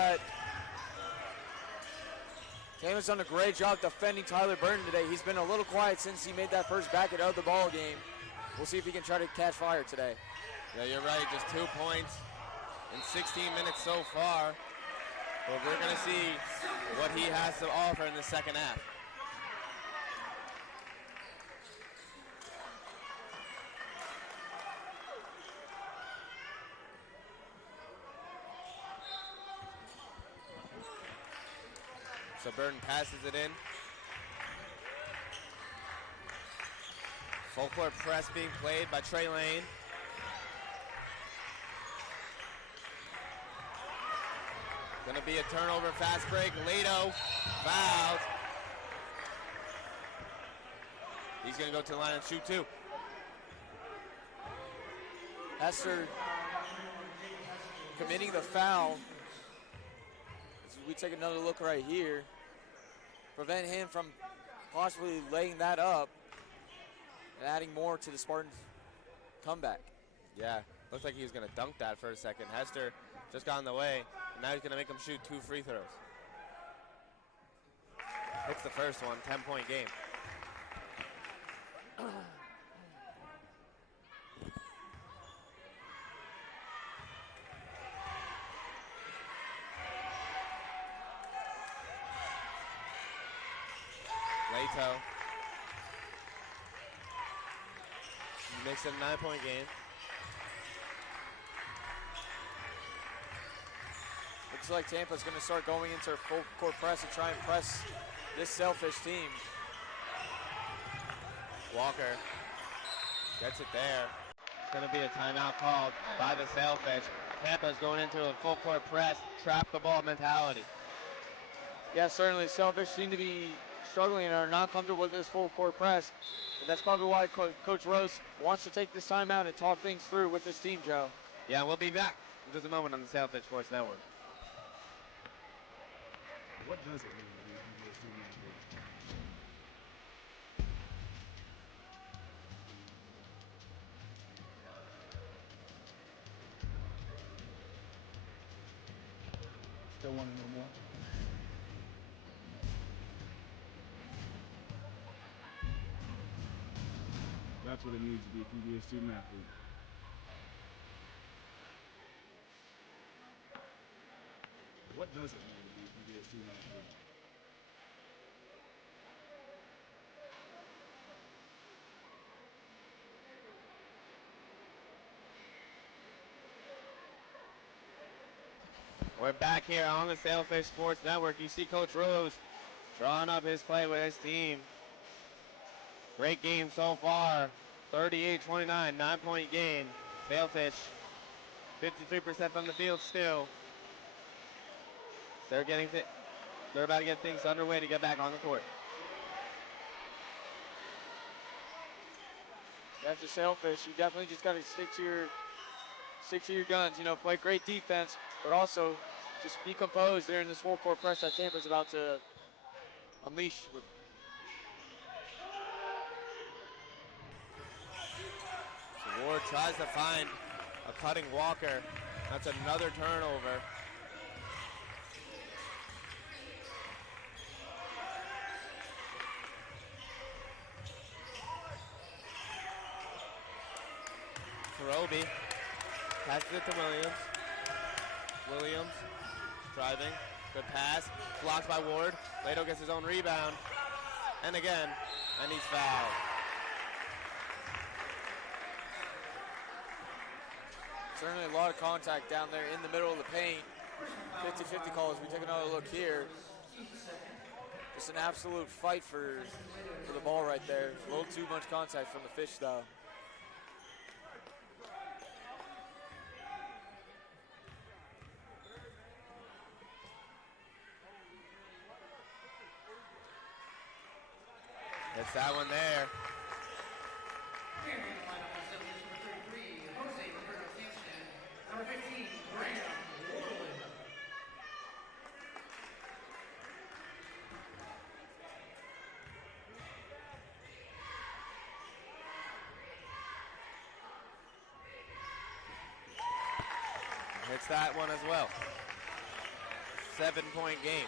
Tampa's done a great job defending Tyler Burton today. He's been a little quiet since he made that first bucket of the ball game. We'll see if he can try to catch fire today. Yeah, you're right, just 2 points in 16 minutes so far. But we're gonna see what he has to offer in the second half. So Burton passes it in. Full court press being played by Trey Lane. Gonna be a turnover, fast break. Leto fouled. He's gonna go to the line and shoot two. Hester committing the foul. As we take another look right here. Prevent him from possibly laying that up and adding more to the Spartans' comeback. Yeah, looks like he was gonna dunk that for a second. Hester just got in the way, and now he's gonna make him shoot 2 free throws. It's the first one, 10-point game. Leto makes it a 9-point game. Looks like Tampa's going to start going into a full court press and try and press this Sailfish team. Walker gets it there. It's going to be a timeout called by the Sailfish. Tampa's going into a full court press, trap the ball mentality. Yeah, certainly. Sailfish seem to be struggling and are not comfortable with this full court press. And that's probably why Coach Rose wants to take this time out and talk things through with this team, Joe. Yeah, we'll be back in just a moment on the Sailfish Sports Network. What does it mean to be a student athlete? Still want to know more? That's what it means to be a student athlete. What does it mean to be a student athlete? We're back here on the Sailfish Sports Network. You see Coach Rose drawing up his play with his team. Great game so far 38-29, 9-point game. Sailfish, 53% from the field still. They're about to get things underway to get back on the court. After Sailfish, you definitely just got to stick to your guns. You know, play great defense, but also just be composed during this full court press that Tampa's about to unleash. So Ward tries to find a cutting Walker. That's another turnover. Roby passes it to Williams. Williams driving, good pass, blocked by Ward. Lato gets his own rebound, and again, and he's fouled. Certainly a lot of contact down there in the middle of the paint. 50-50 call as we take another look here. Just an absolute fight for the ball right there. A little too much contact from the Fish though. Gets that one there. Number 15, Graham Orland. Hits that one as well. 7-point game.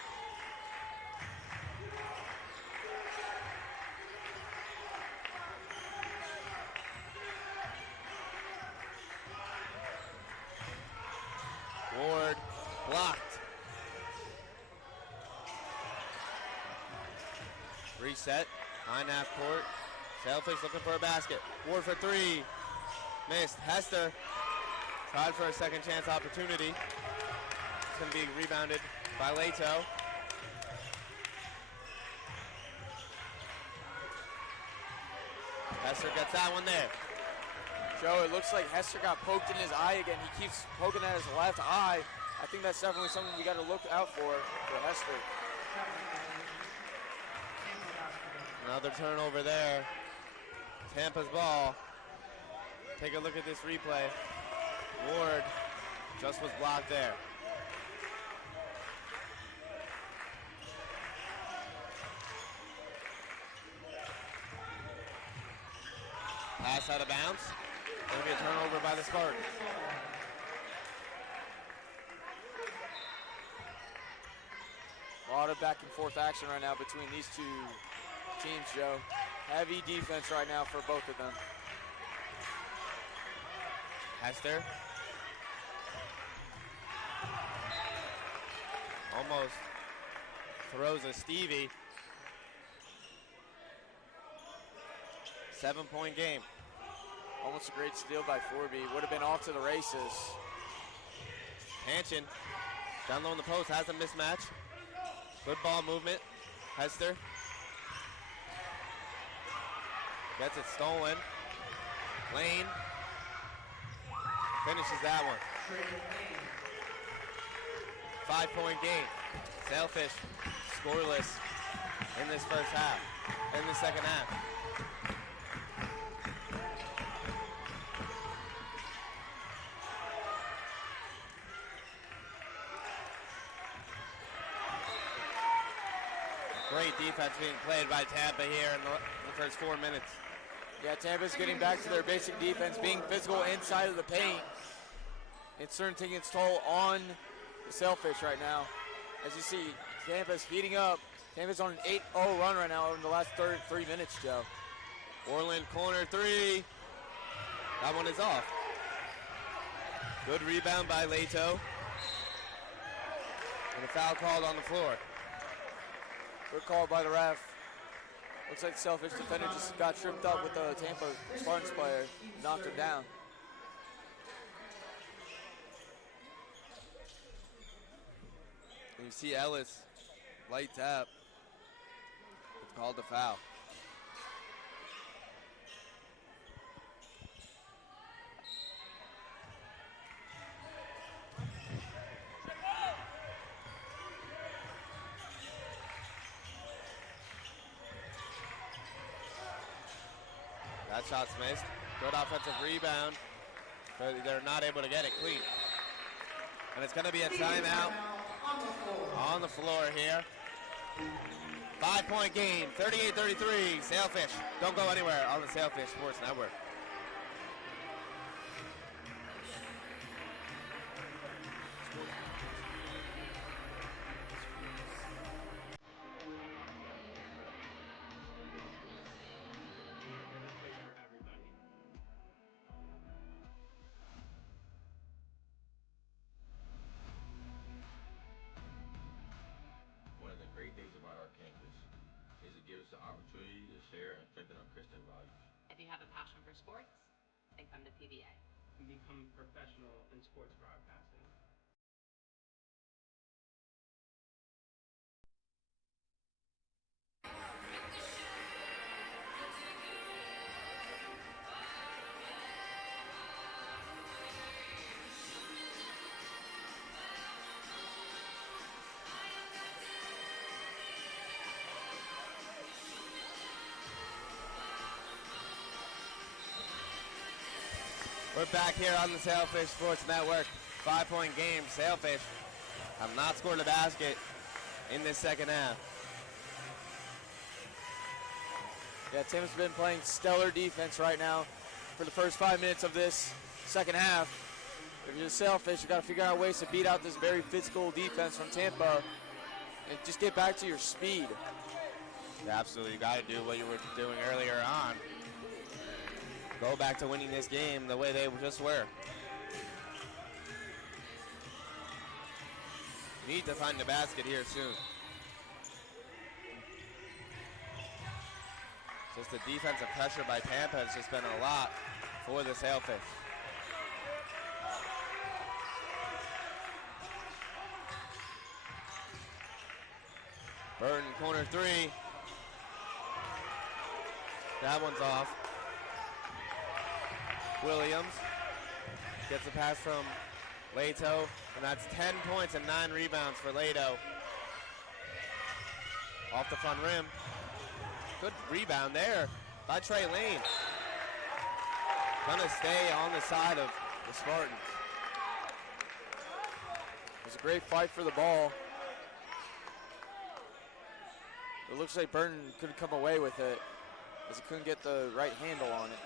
Ward blocked. Reset, behind half court. Sailfish looking for a basket. Ward for three. Missed. Hester tried for a second chance opportunity. It's going to be rebounded by Lato. Hester gets that one there. Joe, it looks like Hester got poked in his eye again. He keeps poking at his left eye. I think that's definitely something we got to look out for Hester. Another turnover there. Tampa's ball. Take a look at this replay. Ward just was blocked there. Pass out of bounds. Going to be a turnover by the Spartans. A lot of back and forth action right now between these two teams, Joe. Heavy defense right now for both of them. Hester. Almost throws a Stevie. 7-point game. Almost a great steal by Forby. Would have been off to the races. Hanchin down low in the post, has a mismatch. Good ball movement. Hester gets it stolen. Lane finishes that one. 5-point game. Sailfish scoreless in this first half, in the second half. Great defense being played by Tampa here in the first 4 minutes. Yeah, Tampa's getting back to their basic defense, being physical inside of the paint. It's certainly taking its toll on the Sailfish right now. As you see, Tampa's heating up. Tampa's on an 8-0 run right now in the last 3 minutes, Joe. Orland corner three. That one is off. Good rebound by Lato. And a foul called on the floor. Good call by the ref. Looks like the Sailfish defender just got tripped up with the Tampa Spartans player, knocked him down. And you see Ellis, light tap. It's called a foul. That shot's missed. Good offensive rebound. But they're not able to get it clean. And it's going to be a timeout on the floor here. 5-point game, 38-33, Sailfish. Don't go anywhere on the Sailfish Sports Network. One of the great things about our campus is it gives us the opportunity to share and strengthen our Christian values. If you have a passion for sports, then come to PBA. And become professional in sports broadcasting. We're back here on the Sailfish Sports Network. 5-point game. Sailfish have not scored a basket in this second half. Yeah, Tim's been playing stellar defense right now for the first 5 minutes of this second half. If you're the Sailfish, you got to figure out ways to beat out this very physical defense from Tampa and just get back to your speed. Yeah, absolutely. You got to do what you were doing earlier on. Go back to winning this game the way they just were. Need to find the basket here soon. Just the defensive pressure by Tampa has just been a lot for the Sailfish. Burton, corner three. That one's off. Williams gets a pass from Leto, and that's 10 points and 9 rebounds for Leto. Off the front rim. Good rebound there by Trey Lane. Gonna stay on the side of the Spartans. It was a great fight for the ball. It looks like Burton couldn't come away with it as he couldn't get the right handle on it.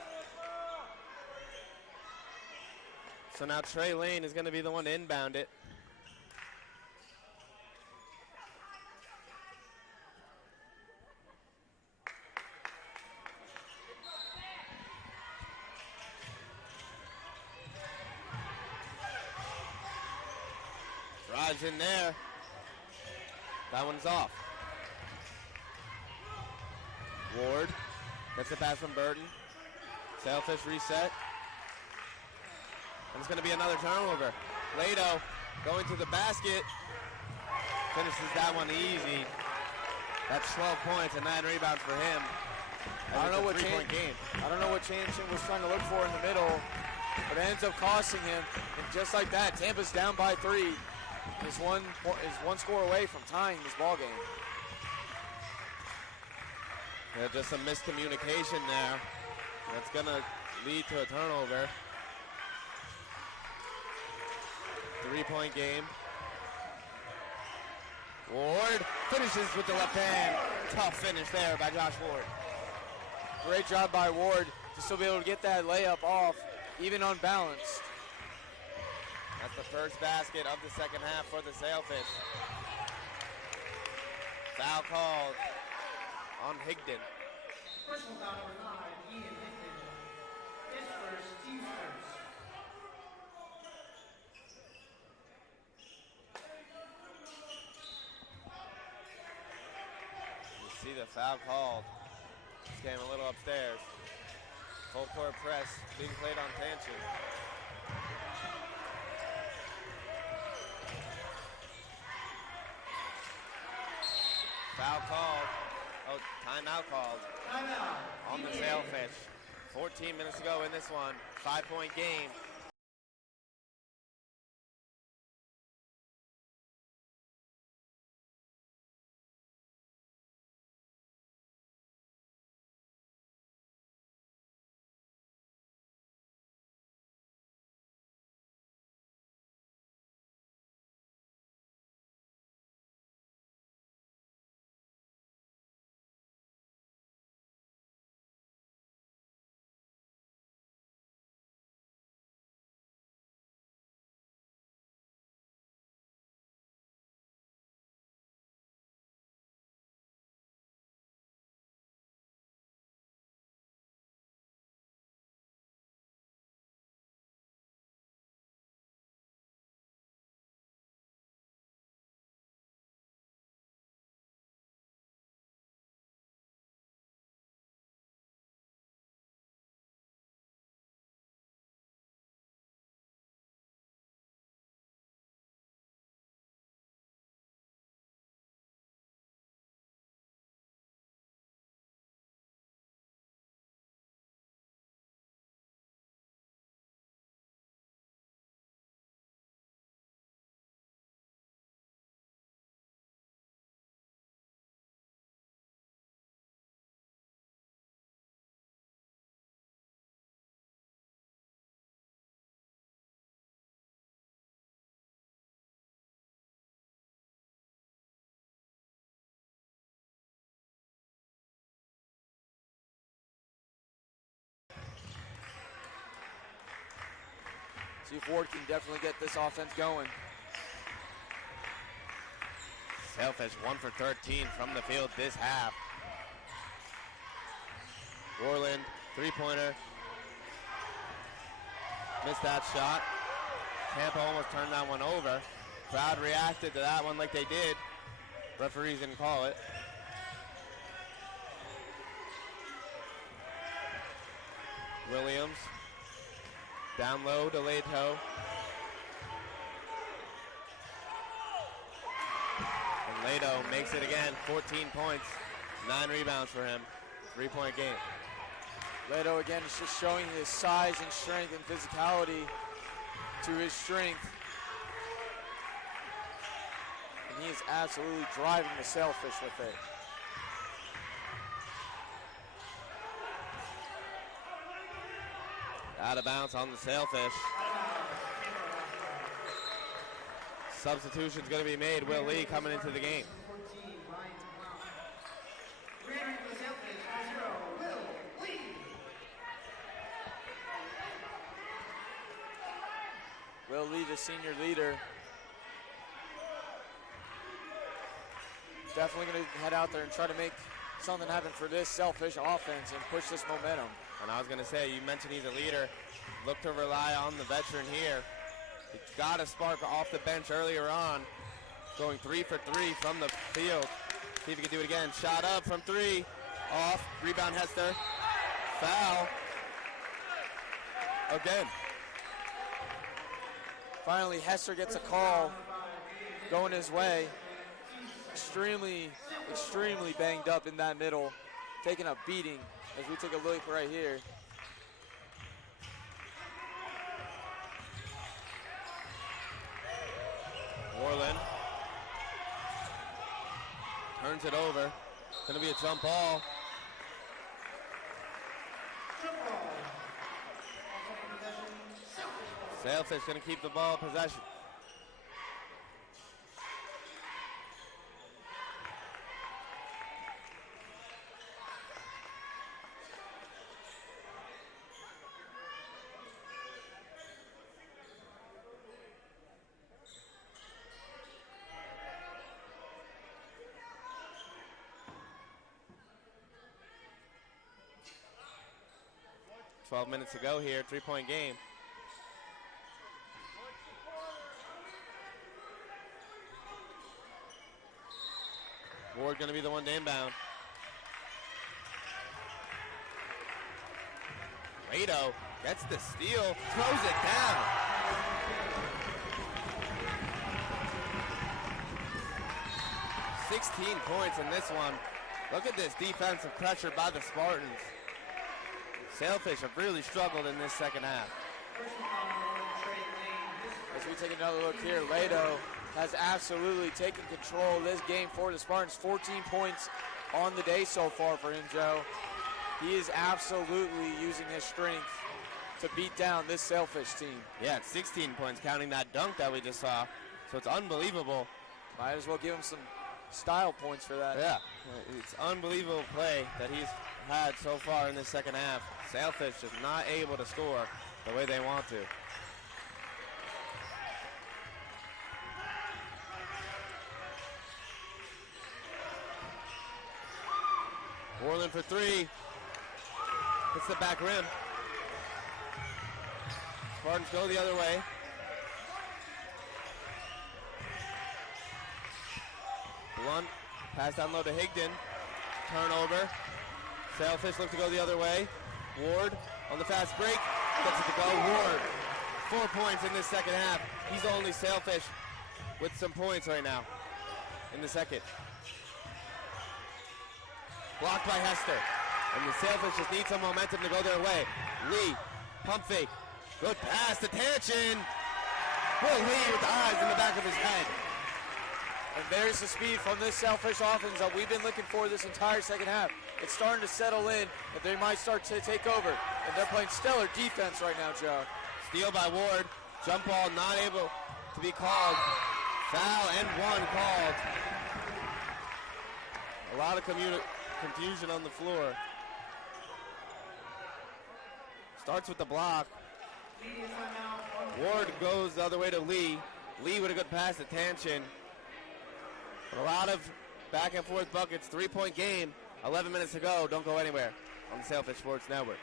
So now Trey Lane is going to be the one to inbound it. Drives in there. That one's off. Ward gets the pass from Burton. Sailfish reset. And it's going to be another turnover. Leto going to the basket. Finishes that one easy. That's 12 points and 9 rebounds for him. I don't know what Chanchin was trying to look for in the middle, but it ends up costing him. And just like that, Tampa's down by 3. Is one score away from tying this ball game. Yeah, just some miscommunication there. That's going to lead to a turnover. 3-point game. Ward finishes with the left hand. Tough finish there by Josh Ward. Great job by Ward to still be able to get that layup off, even unbalanced. That's the first basket of the second half for the Sailfish. Foul called on Higdon. Personal foul number 5, Ian Hinton. His first, team's first. You see the foul called. This game a little upstairs. Full court press being played on Tanchin. Foul called. Oh, timeout called. Timeout. On the Sailfish. 14 minutes to go in this one. 5-point game. See if Ward can definitely get this offense going. Sailfish 1 for 13 from the field this half. Warland, three-pointer. Missed that shot. Tampa almost turned that one over. Crowd reacted to that one like they did. Referees didn't call it. Williams. Down low to Leto. And Leto makes it again, 14 points, 9 rebounds for him. 3-point game. Leto again is just showing his size and strength and physicality to his strength. And he is absolutely driving the Sailfish with it. Out of bounds on the Sailfish. Substitution's going to be made. Will Lee coming into the game. Will Lee, the senior leader, definitely going to head out there and try to make something happen for this Sailfish offense and push this momentum. And I was going to say, you mentioned he's a leader. Look to rely on the veteran here. He got a spark off the bench earlier on, going 3 for 3 from the field. See if he can do it again. Shot up from 3, off. Rebound Hester. Foul. Again. Finally, Hester gets a call going his way. Extremely banged up in that middle, taking a beating as we take a look right here. Warland turns it over. Gonna be a jump ball. Sailfish gonna keep the ball possession. Minutes to go here, 3-point game. Ward gonna be the one to inbound. Leto gets the steal, throws it down. "16 points in this one. Look at this defensive pressure by the Spartans. Sailfish have really struggled in this second half. As we take another look here, Leto has absolutely taken control of this game for the Spartans. 14 points on the day so far for him, Joe. He is absolutely using his strength to beat down this Sailfish team. Yeah, it's 16 points, counting that dunk that we just saw. So it's unbelievable. Might as well give him some style points for that. Yeah, it's unbelievable play that he's had so far in this second half. Sailfish just not able to score the way they want to. Warland for 3. Hits the back rim. Spartans go the other way. Blunt, pass down low to Higdon. Turnover. Sailfish look to go the other way. Ward on the fast break. Gets it to go. Ward, 4 points in this second half. He's the only Sailfish with some points right now in the second. Blocked by Hester. And the Sailfish just need some momentum to go their way. Lee, pump fake. Good pass to Tanchin. Will Lee with the eyes in the back of his head. And there's the speed from this Sailfish offense that we've been looking for this entire second half. It's starting to settle in, but they might start to take over. And they're playing stellar defense right now, Joe. Steal by Ward. Jump ball not able to be called. Foul and 1 called. A lot of confusion on the floor. Starts with the block. Ward goes the other way to Lee. Lee with a good pass to Tanchin. A lot of back and forth buckets. 3-point game. 11 minutes to go. Don't go anywhere on the Sailfish Sports Network.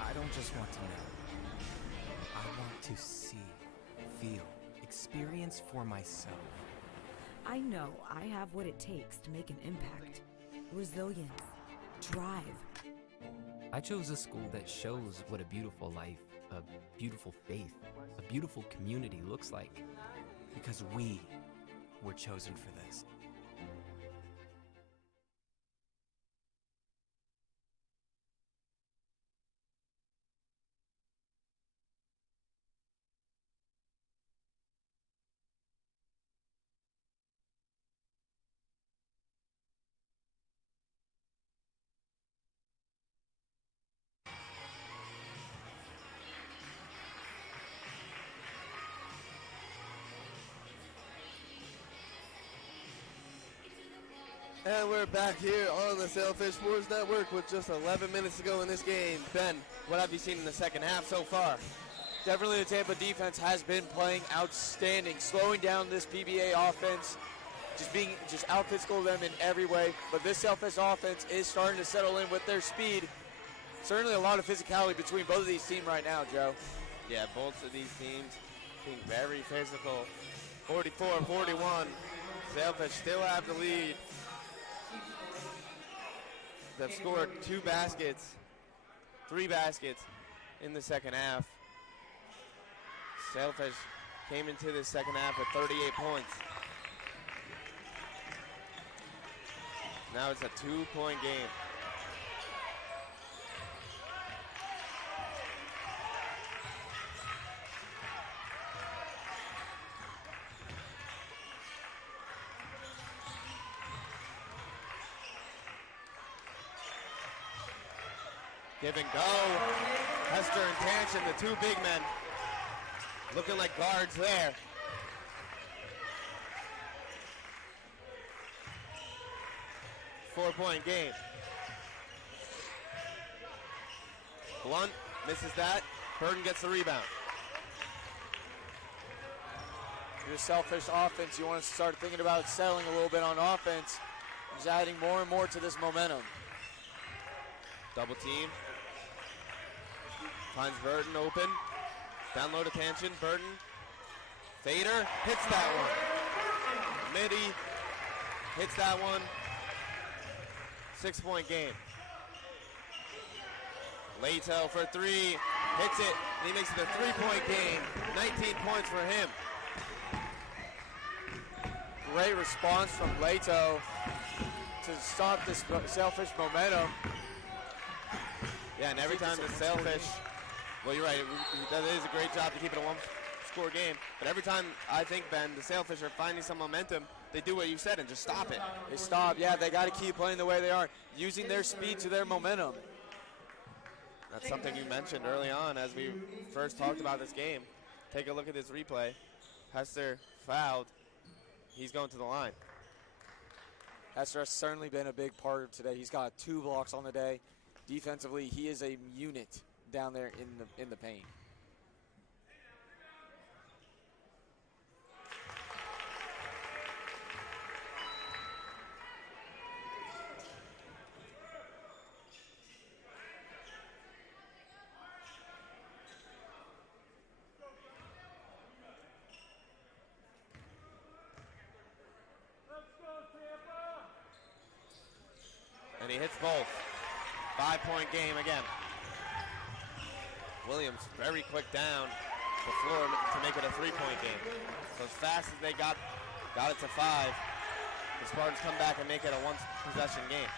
I don't just want to know. I want to see, feel, experience for myself. I know I have what it takes to make an impact. Resilience, drive. I chose a school that shows what a beautiful life, a beautiful faith, a beautiful community looks like. Because we were chosen for this. And we're back here on the Sailfish Sports Network with just 11 minutes to go in this game. Ben, what have you seen in the second half so far? Definitely the Tampa defense has been playing outstanding, slowing down this PBA offense, just out physical them in every way. But this Sailfish offense is starting to settle in with their speed. Certainly a lot of physicality between both of these teams right now, Joe. Yeah, both of these teams being very physical. 44-41. Sailfish still have the lead. They've scored 3 baskets in the second half. Sailfish came into the second half with 38 points. Now it's a 2-point game. Give and go. Hester and Tanchin, the 2 big men, looking like guards there. Four-point game. Blunt misses that. Burton gets the rebound. Your Sailfish offense, you want to start thinking about settling a little bit on offense, just adding more and more to this momentum. Double team. Finds Burton open. Down low to Tanchin. Burton. Fader hits that one. Midi hits that one. 6-point game. Leto for 3. Hits it. And he makes it a 3-point game. 19 points for him. Great response from Leto to stop this Sailfish momentum. Yeah, and every time the Sailfish, well, you're right, that is a great job to keep it a one-score game. But every time, I think, Ben, the Sailfish are finding some momentum, they do what you said and just stop it. They stop, yeah, they got to keep playing the way they are, using their speed to their momentum. That's something you mentioned early on as we first talked about this game. Take a look at this replay. Hester fouled. He's going to the line. Hester has certainly been a big part of today. He's got 2 blocks on the day. Defensively, he is a unit down there in the paint. And he hits both. 5-point game again. Williams very quick down the floor to make it a 3-point game. So as fast as they got it to 5, the Spartans come back and make it a one-possession game.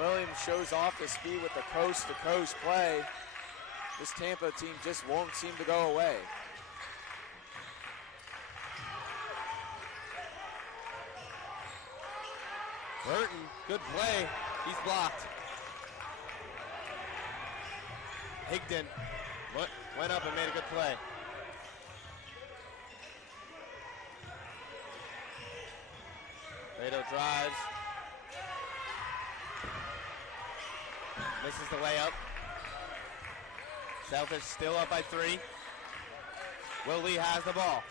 Williams shows off the speed with the coast-to-coast play. This Tampa team just won't seem to go away. Burton, good play. He's blocked. Higdon went up and made a good play. Leto drives, Misses the layup. Sailfish still up by 3. Will Lee has the ball.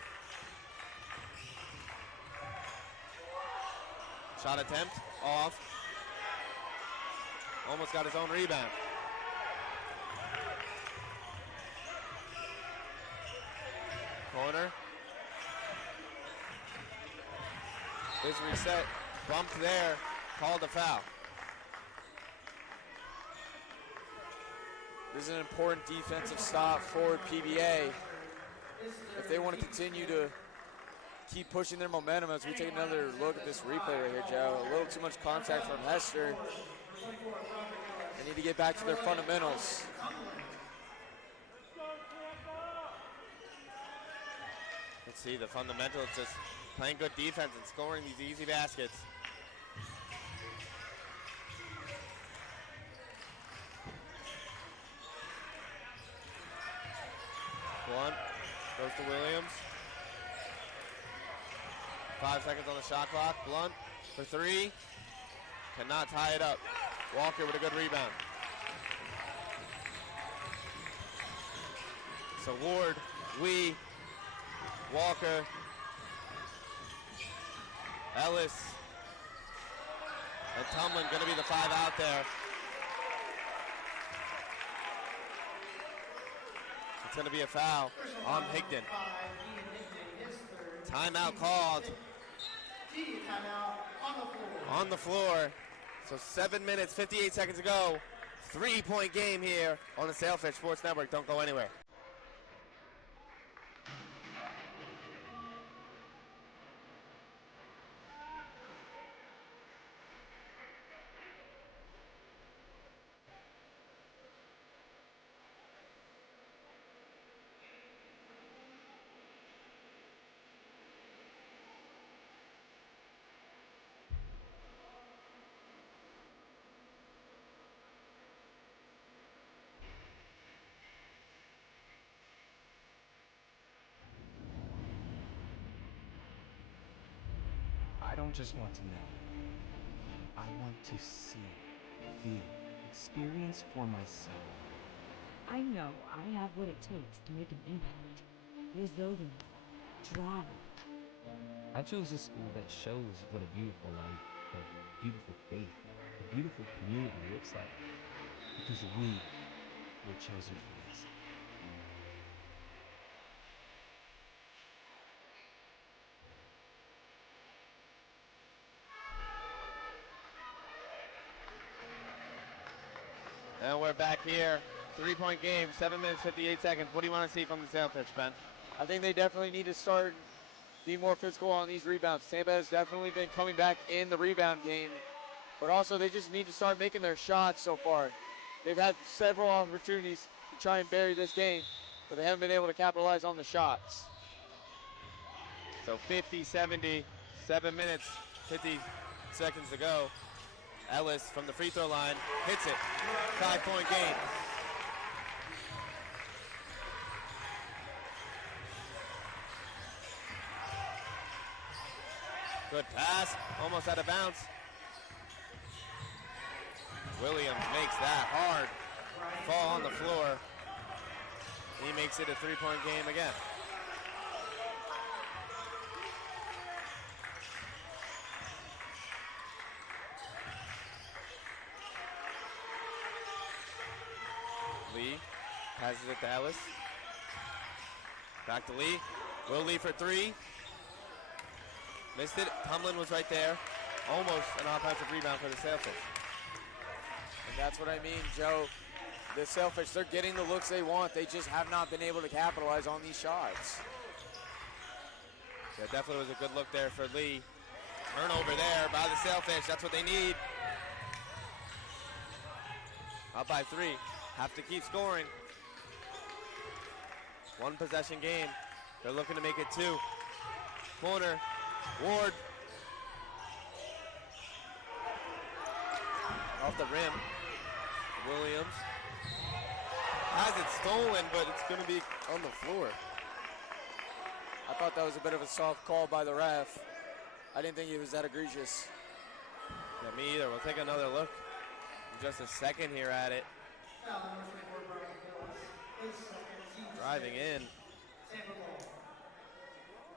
Shot attempt, off. Almost got his own rebound. Corner. Is reset, bumped there, called a foul. This is an important defensive stop for PBA. If they want to continue to keep pushing their momentum as we take another look at this replay right here, Joe. A little too much contact from Hester. They need to get back to their fundamentals. Let's see, the fundamentals, just playing good defense and scoring these easy baskets. Blunt goes to Williams. 5 seconds on the shot clock. Blunt for 3. Cannot tie it up. Walker with a good rebound. So Ward, Wee, Walker, Ellis, and Tumlin going to be the 5 out there. It's going to be a foul on Higdon. Timeout called. On the floor. So 7 minutes, 58 seconds to go. 3-point game here on the Sailfish Sports Network. Don't go anywhere. I don't just want to know. I want to see, feel, experience for myself. I know I have what it takes to make an impact. Resilience, drive. I chose a school that shows what a beautiful life, a beautiful faith, a beautiful community looks like. Because we were chosen for this. And we're back here. 3-point game, 7 minutes, 58 seconds. What do you want to see from the Sailfish, Ben? I think they definitely need to start being more physical on these rebounds. Tampa has definitely been coming back in the rebound game, but also they just need to start making their shots so far. They've had several opportunities to try and bury this game, but they haven't been able to capitalize on the shots. So 50-70, 7 minutes, 50 seconds to go. Ellis from the free throw line hits it. 5-point game. Good pass, almost out of bounds. Williams makes that hard fall on the floor. He makes it a 3-point game again. Lee passes it to Ellis. Back to Lee. Will Lee for 3. Missed it. Tumlin was right there. Almost an offensive rebound for the Sailfish. And that's what I mean, Joe. The Sailfish, they're getting the looks they want. They just have not been able to capitalize on these shots. Yeah, definitely was a good look there for Lee. Turnover there by the Sailfish. That's what they need. Up by 3. Have to keep scoring. 1 possession game. They're looking to make it 2. Corner. Ward. Off the rim. Williams. Has it stolen, but it's going to be on the floor. I thought that was a bit of a soft call by the ref. I didn't think it was that egregious. Yeah, me either. We'll take another look. just a second here at it. Driving in.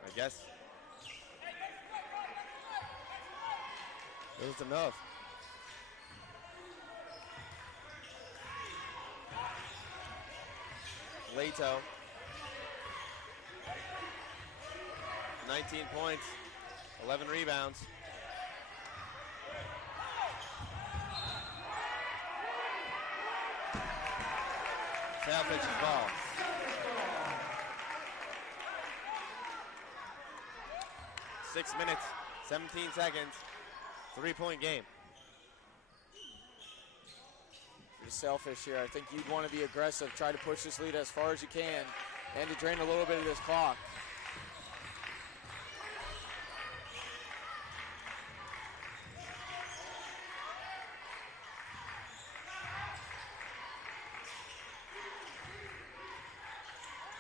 I guess it was enough. Leto. 19 points, 11 rebounds. Sailfish's ball. Six minutes, 17 seconds, 3-point game. You're selfish here. I think you'd want to be aggressive, try to push this lead as far as you can, and to drain a little bit of this clock.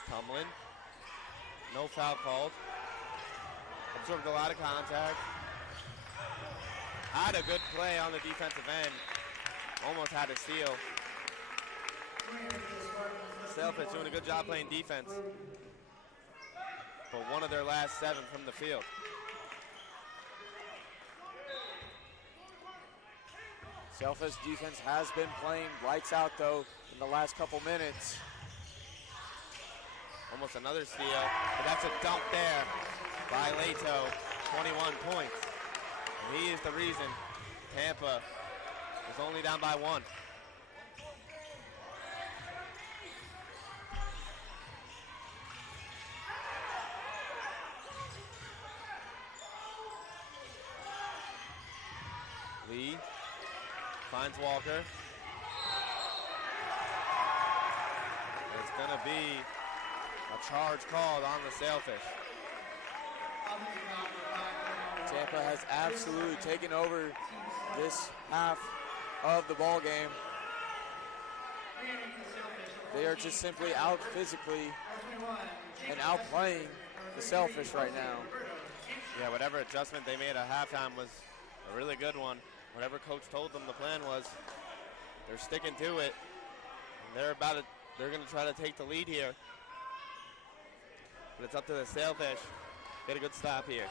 Tumlin, no foul called. Absorbed a lot of contact. Had a good play on the defensive end. Almost had a steal. Sailfish doing a good job playing defense. But one of their last 7 from the field. Sailfish defense has been playing lights out though in the last couple minutes. Almost another steal, but that's a dunk there by Leto, 21 points. And he is the reason Tampa is only down by 1. Lee finds Walker. It's gonna be a charge called on the Sailfish. Tampa has absolutely taken over this half of the ball game. They are just simply out physically and outplaying the Sailfish right now. Yeah, whatever adjustment they made at halftime was a really good one. Whatever coach told them the plan was, they're sticking to it. And they're gonna try to take the lead here. But it's up to the Sailfish. Get a good stop here.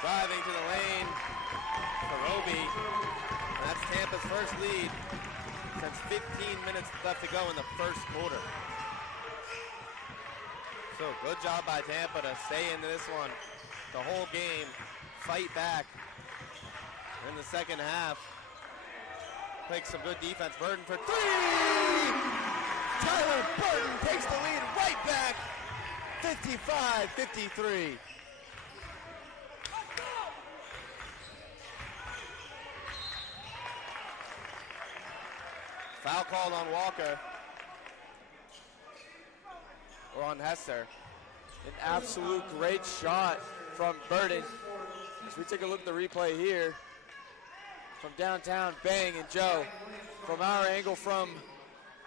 Driving to the lane for Roby. And that's Tampa's first lead since 15 minutes left to go in the first quarter. So good job by Tampa to stay into this one the whole game, fight back in the second half. Play some good defense. Burton for 3! Tyler Burton takes the lead right back, 55-53. Foul called on Walker. Or on Hester. An absolute great shot from Burton. As we take a look at the replay here, from downtown, bang, and Joe, from our angle from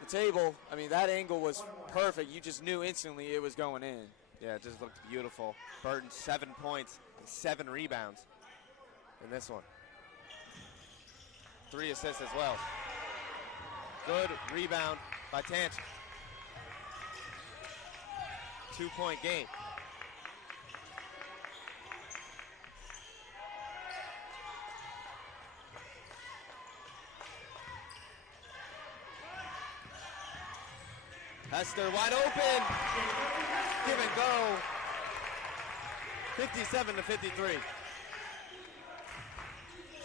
the table, I mean, that angle was perfect. You just knew instantly it was going in. Yeah, it just looked beautiful. Burton 7 points and 7 rebounds in this one. 3 assists as well. Good rebound by Tanch. 2-point game. Hester wide open. Give and go. 57-53.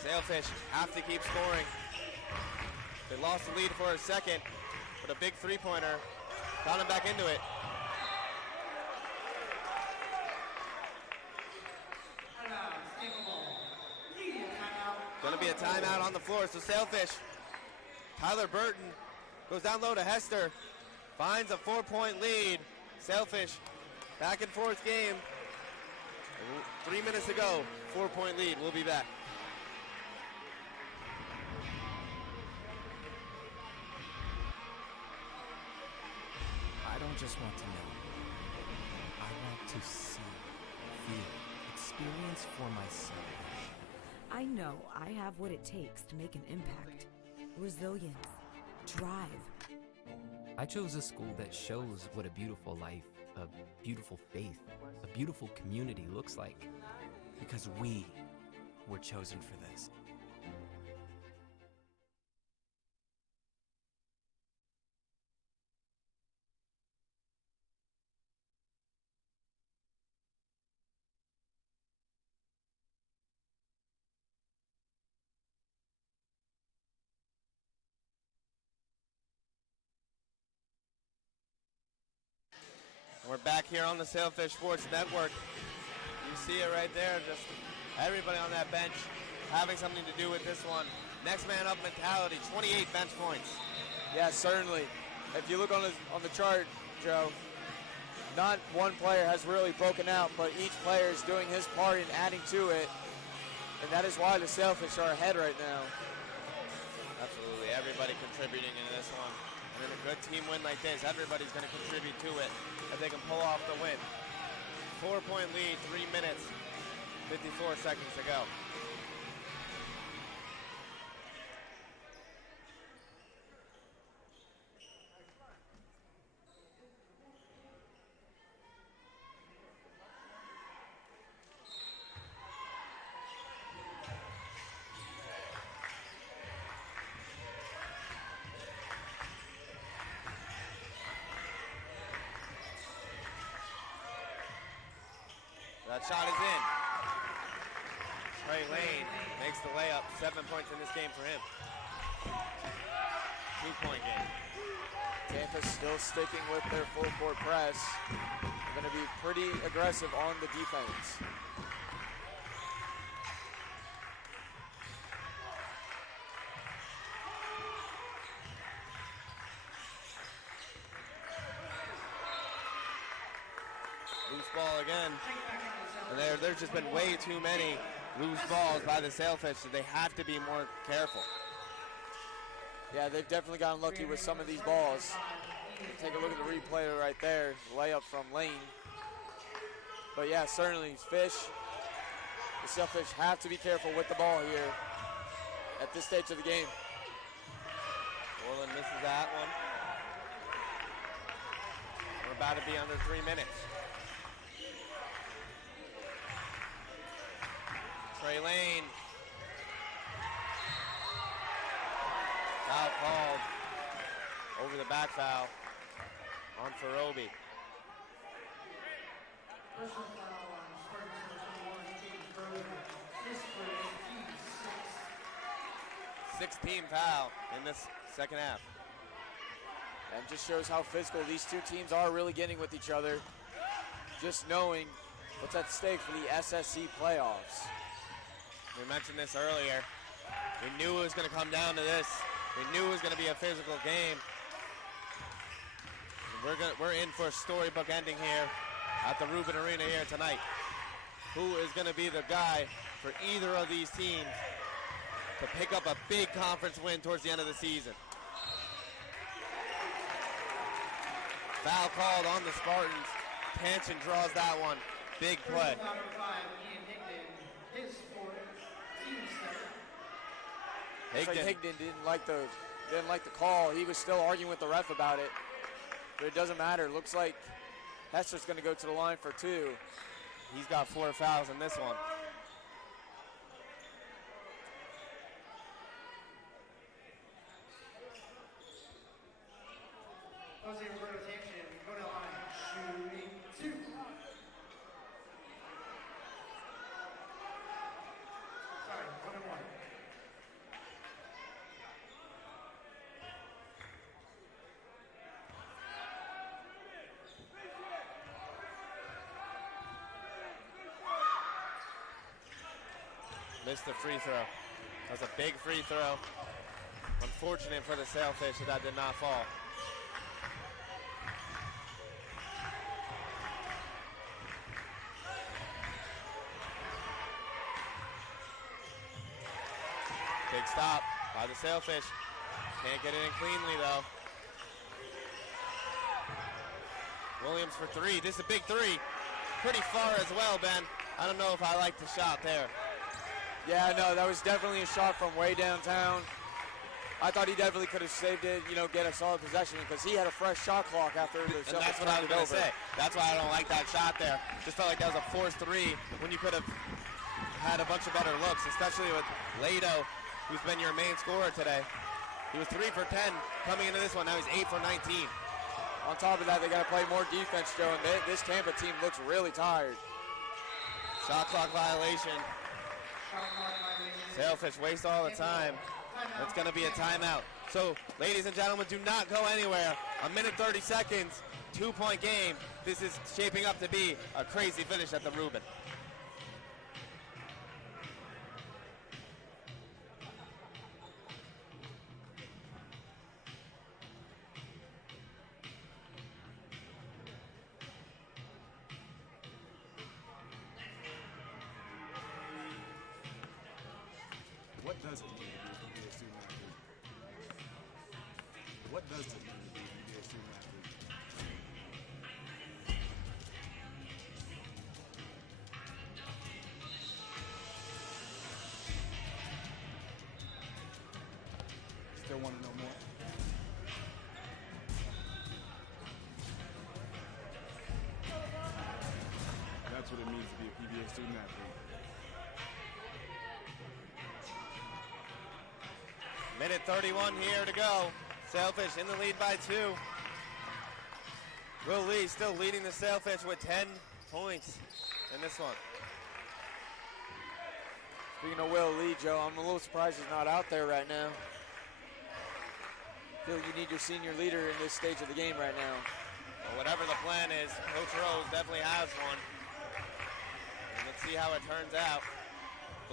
Sailfish have to keep scoring. They lost the lead for a second, but a big three-pointer got them back into it. Gonna be a timeout on the floor, so Sailfish. Tyler Burton goes down low to Hester, finds a 4-point lead. Sailfish, back and forth game. 3 minutes to go, 4-point lead. We'll be back. don't just want to know. I want to see, feel, experience for myself. I know I have what it takes to make an impact. Resilience, drive. I chose a school that shows what a beautiful life, a beautiful faith, a beautiful community looks like. Because we were chosen for this. We're back here on the Sailfish Sports Network. You see it right there, just everybody on that bench having something to do with this one. Next man up mentality, 28 bench points. Yeah, certainly. If you look on the chart, Joe, not one player has really broken out, but each player is doing his part in adding to it, and that is why the Sailfish are ahead right now. Absolutely, everybody contributing in this one. And in a good team win like this, everybody's going to contribute to it if they can pull off the win. 4-point lead, 3 minutes, 54 seconds to go. That shot is in. Trey Lane makes the layup. 7 points in this game for him. 2-point game. Tampa's still sticking with their full court press. They're going to be pretty aggressive on the defense. Loose ball again. And there's just been way too many loose balls by the Sailfish, so they have to be more careful. Yeah, they've definitely gotten lucky with some of these balls. Take a look at the replay right there, layup from Lane. But yeah, certainly the Sailfish have to be careful with the ball here at this stage of the game. Orland misses that one. We're about to be under 3 minutes. Trey Lane. Foul called. Over the back foul on Farobi. Personal foul on Spartans number 21, James Burrow. This for his 6th team foul in this second half. And just shows how physical these two teams are really getting with each other. Just knowing what's at stake for the SSC playoffs. We mentioned this earlier. We knew it was going to come down to this. We knew it was going to be a physical game. We're in for a storybook ending here at the Rubin Arena here tonight. Who is going to be the guy for either of these teams to pick up a big conference win towards the end of the season? Foul called on the Spartans. Panchen draws that one. Big play. Higdon didn't like the call. He was still arguing with the ref about it. But it doesn't matter. Looks like Hester's going to go to the line for 2. He's got 4 fouls in this one. Jose Roberto's action. Go to the line. Shooting 2. Sorry, 1-1. Missed the free throw. That was a big free throw. Unfortunate for the Sailfish that did not fall. Big stop by the Sailfish. Can't get it in cleanly though. Williams for three. This is a big three. Pretty far as well, Ben. I don't know if I like the shot there. Yeah, no, that was definitely a shot from way downtown. I thought he definitely could have saved it, get a solid possession because he had a fresh shot clock after the And that's what I was going to say. That's why I don't like that shot there. Just felt like that was a forced three when you could have had a bunch of better looks, especially with Lado, who's been your main scorer today. He was 3 for 10 coming into this one. Now he's 8 for 19. On top of that, they got to play more defense, Joe, and this Tampa team looks really tired. Shot clock violation. Sailfish waste all the time. It's going to be a timeout. So, ladies and gentlemen, do not go anywhere. A minute 30 seconds, 2-point game. This is shaping up to be a crazy finish at the Rubin. What does it mean to be a student athlete? What does it mean to be a student athlete? Still want to know more? That's what it means to be a PBA student athlete. Minute 31 here to go. Sailfish in the lead by 2. Will Lee still leading the Sailfish with 10 points in this one. Speaking of Will Lee, Joe, I'm a little surprised he's not out there right now. I feel you need your senior leader in this stage of the game right now. Well, whatever the plan is, Coach Rose definitely has one. And let's see how it turns out.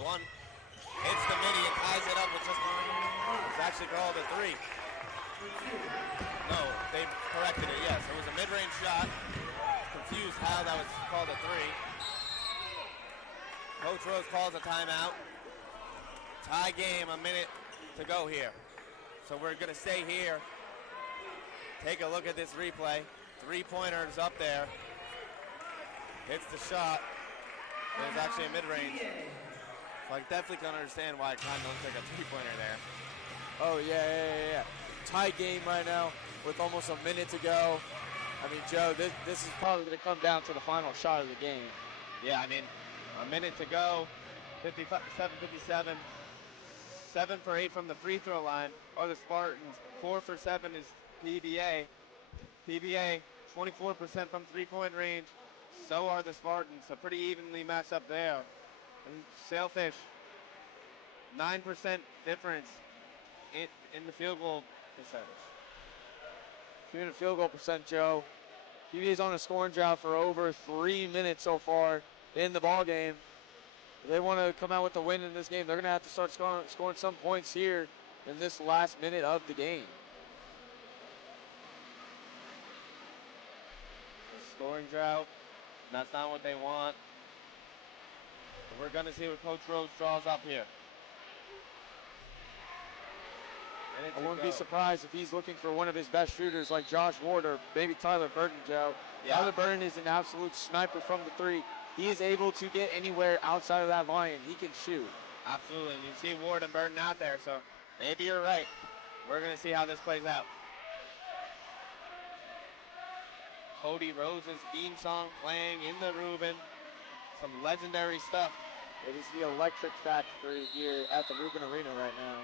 One hits the midi and ties it up with just it's actually called a 3. No, they corrected it, yes. It was a mid-range shot. Confused how that was called a 3. Coach Rose calls a timeout. Tie game, a minute to go here. So we're gonna stay here. Take a look at this replay. 3-pointers up there. Hits the shot. There's actually a mid-range. So I definitely can understand why it kind of looks like a 3-pointer there. Oh, yeah. Tie game right now with almost a minute to go. I mean, Joe, this is probably going to come down to the final shot of the game. Yeah, I mean, a minute to go. 57. 7 for 8 from the free throw line are the Spartans. 4 for 7 is PBA. PBA, 24% from three-point range. So are the Spartans. So pretty evenly matched up there. And Sailfish, 9% difference in the field goal percentage. Speaking of field goal percent, Joe, PBA's on a scoring drought for over 3 minutes so far in the ball game. If they want to come out with a win in this game, they're going to have to start scoring some points here in this last minute of the game. Scoring drought, that's not what they want. But we're going to see what Coach Rose draws up here. I wouldn't be surprised if he's looking for one of his best shooters like Josh Ward or maybe Tyler Burton, Joe. Yeah. Tyler Burton is an absolute sniper from the 3. He is able to get anywhere outside of that line. He can shoot. Absolutely. You see Ward and Burton out there, so maybe you're right. We're going to see how this plays out. Cody Rose's theme song playing in the Rubin. Some legendary stuff. It is the electric factory here at the Rubin Arena right now.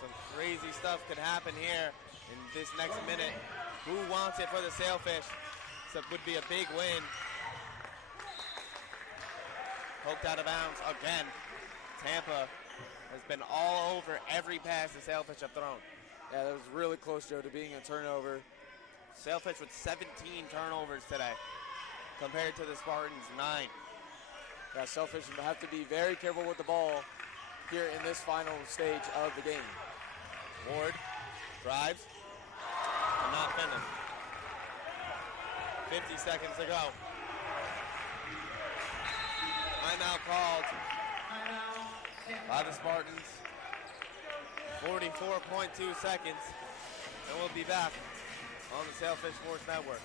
Some crazy stuff could happen here in this next minute. Who wants it for the Sailfish? So it would be a big win. Poked out of bounds again. Tampa has been all over every pass the Sailfish have thrown. Yeah, that was really close, Joe, to being a turnover. Sailfish with 17 turnovers today compared to the Spartans 9. Yeah, Sailfish have to be very careful with the ball here in this final stage of the game. Ward drives and not finished. 50 seconds to go. Timeout called by the Spartans. 44.2 seconds. And we'll be back on the Sailfish Sports Network.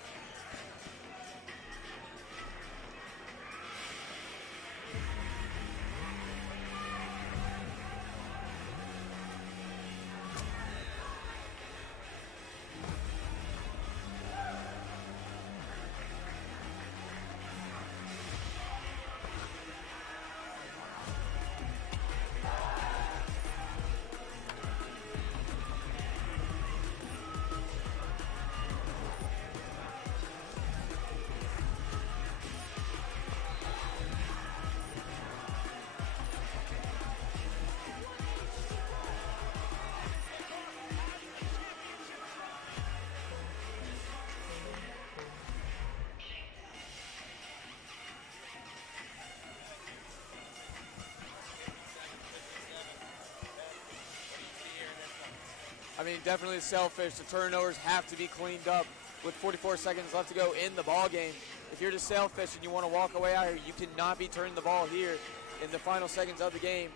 mean, definitely selfish. The turnovers have to be cleaned up with 44 seconds left to go in the ball game. If you're just selfish and you want to walk away out here, you cannot be turning the ball here in the final seconds of the game.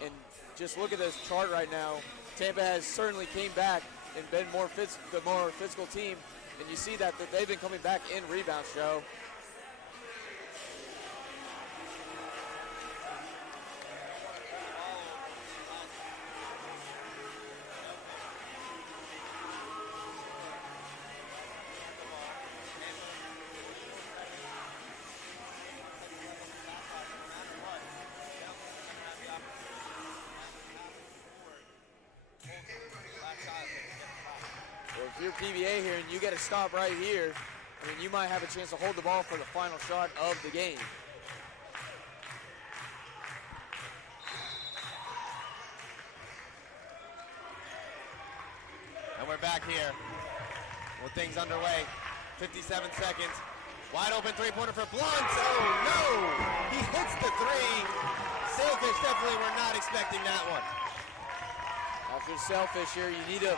And just look at this chart right now. Tampa has certainly came back and been the more physical team. And you see that they've been coming back in rebounds, Joe. If you're PBA here and you get a stop right here, I mean, you might have a chance to hold the ball for the final shot of the game. And we're back here with things underway. 57 seconds. Wide open three-pointer for Blunt. Oh, no! He hits the three. Sailfish definitely were not expecting that one. If you're selfish here, you need to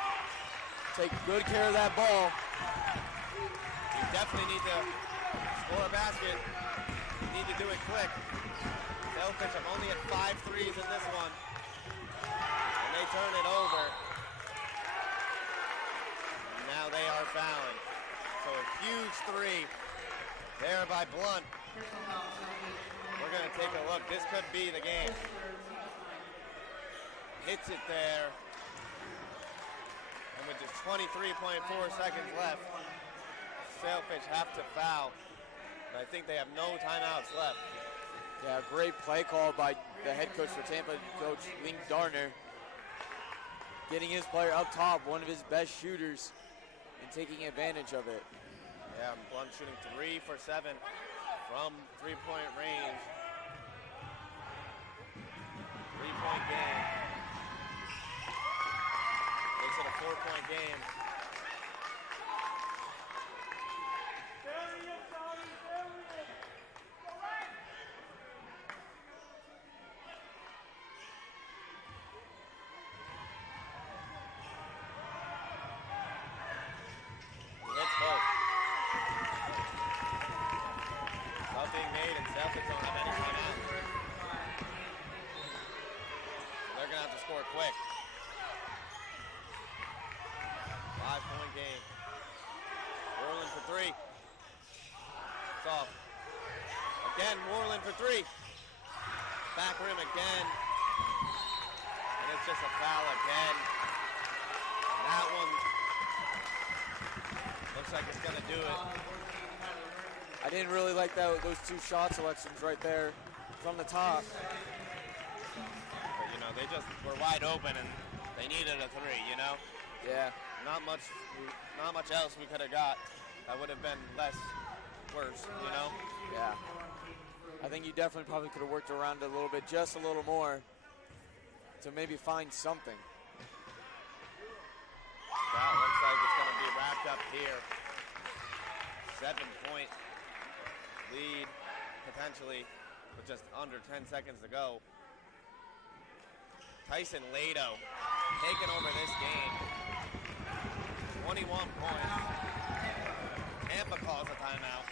take good care of that ball. You definitely need to score a basket. You need to do it quick. Sailfish have only had 5 threes in this one. And they turn it over. And now they are fouling. So a huge three there by Blunt. We're going to take a look. This could be the game. Hits it there. And with just 23.4 seconds left, Sailfish have to foul. But I think they have no timeouts left. Yeah, great play call by the head coach for Tampa, Coach Link Darner. Getting his player up top, one of his best shooters, and taking advantage of it. Yeah, Blunt shooting 3 for 7 from three-point range. 3-point game. Makes it a 4-point game. He hits both. Love being made, and Celtics don't have any timeouts. They're going to have to score quick. 5-point game. Moreland for 3. It's off. Again, Moreland for 3. Back rim again. And it's just a foul again. That one looks like it's going to do it. I didn't really like those 2 shot selections right there from the top. But, you know, they just were wide open and they needed a 3, you know? Yeah. Not much else we could have got that would have been worse, you know? Yeah. I think you definitely probably could have worked around it a little bit, just a little more, to maybe find something. That looks like it's going to be wrapped up here. 7-point lead, potentially, with just under 10 seconds to go. Tyson Lado taking over this game. 21 points. Tampa calls a timeout.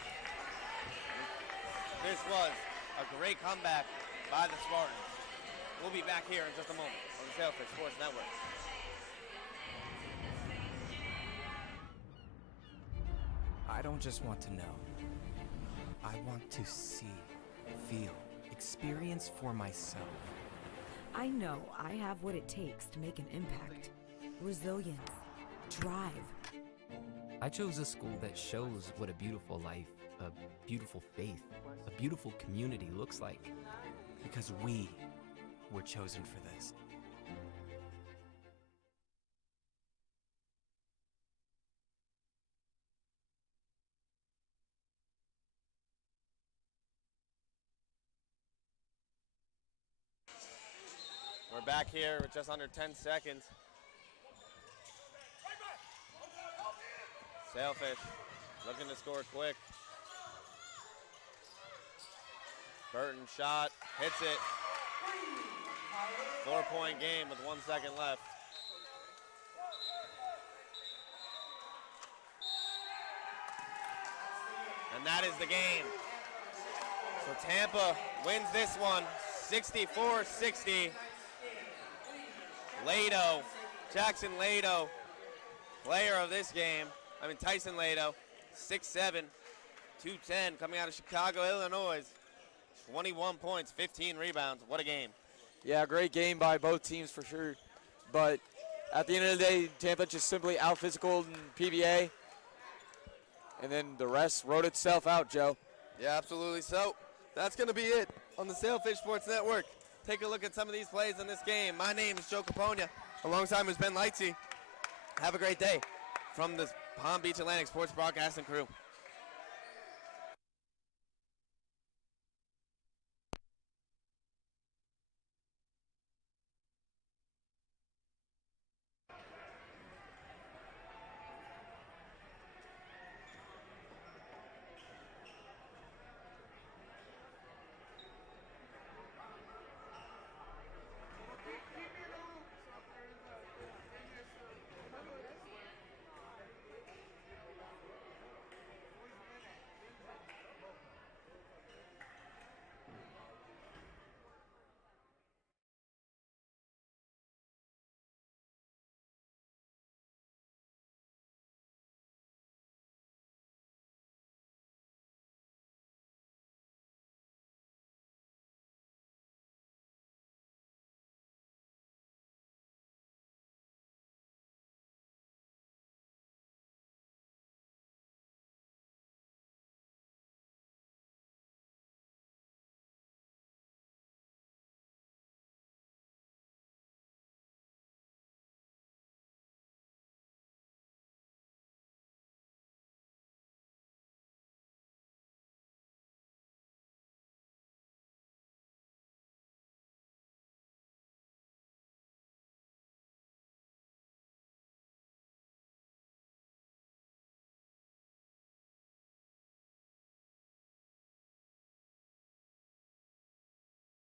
This was a great comeback by the Spartans. We'll be back here in just a moment on the Sailfish Sports Network. I don't just want to know. I want to see, feel, experience for myself. I know I have what it takes to make an impact. Resilience, drive. I chose a school that shows what a beautiful life, a beautiful faith, a beautiful community looks like. Because we were chosen for this. We're back here with just under 10 seconds. Sailfish looking to score quick. Burton shot, hits it. 4-point game with 1 second left. And that is the game. So Tampa wins this one, 64-60. Lado, Jackson Lado, player of this game. Tyson Lado, 6'7", 210, coming out of Chicago, Illinois. 21 points, 15 rebounds. What a game. Yeah, great game by both teams for sure. But at the end of the day, Tampa just simply out-physicaled in PBA. And then the rest wrote itself out, Joe. Yeah, absolutely. So that's going to be it on the Sailfish Sports Network. Take a look at some of these plays in this game. My name is Joe Caponia. Alongside is Ben Lightsey. Have a great day from the Palm Beach Atlantic Sports Broadcasting crew.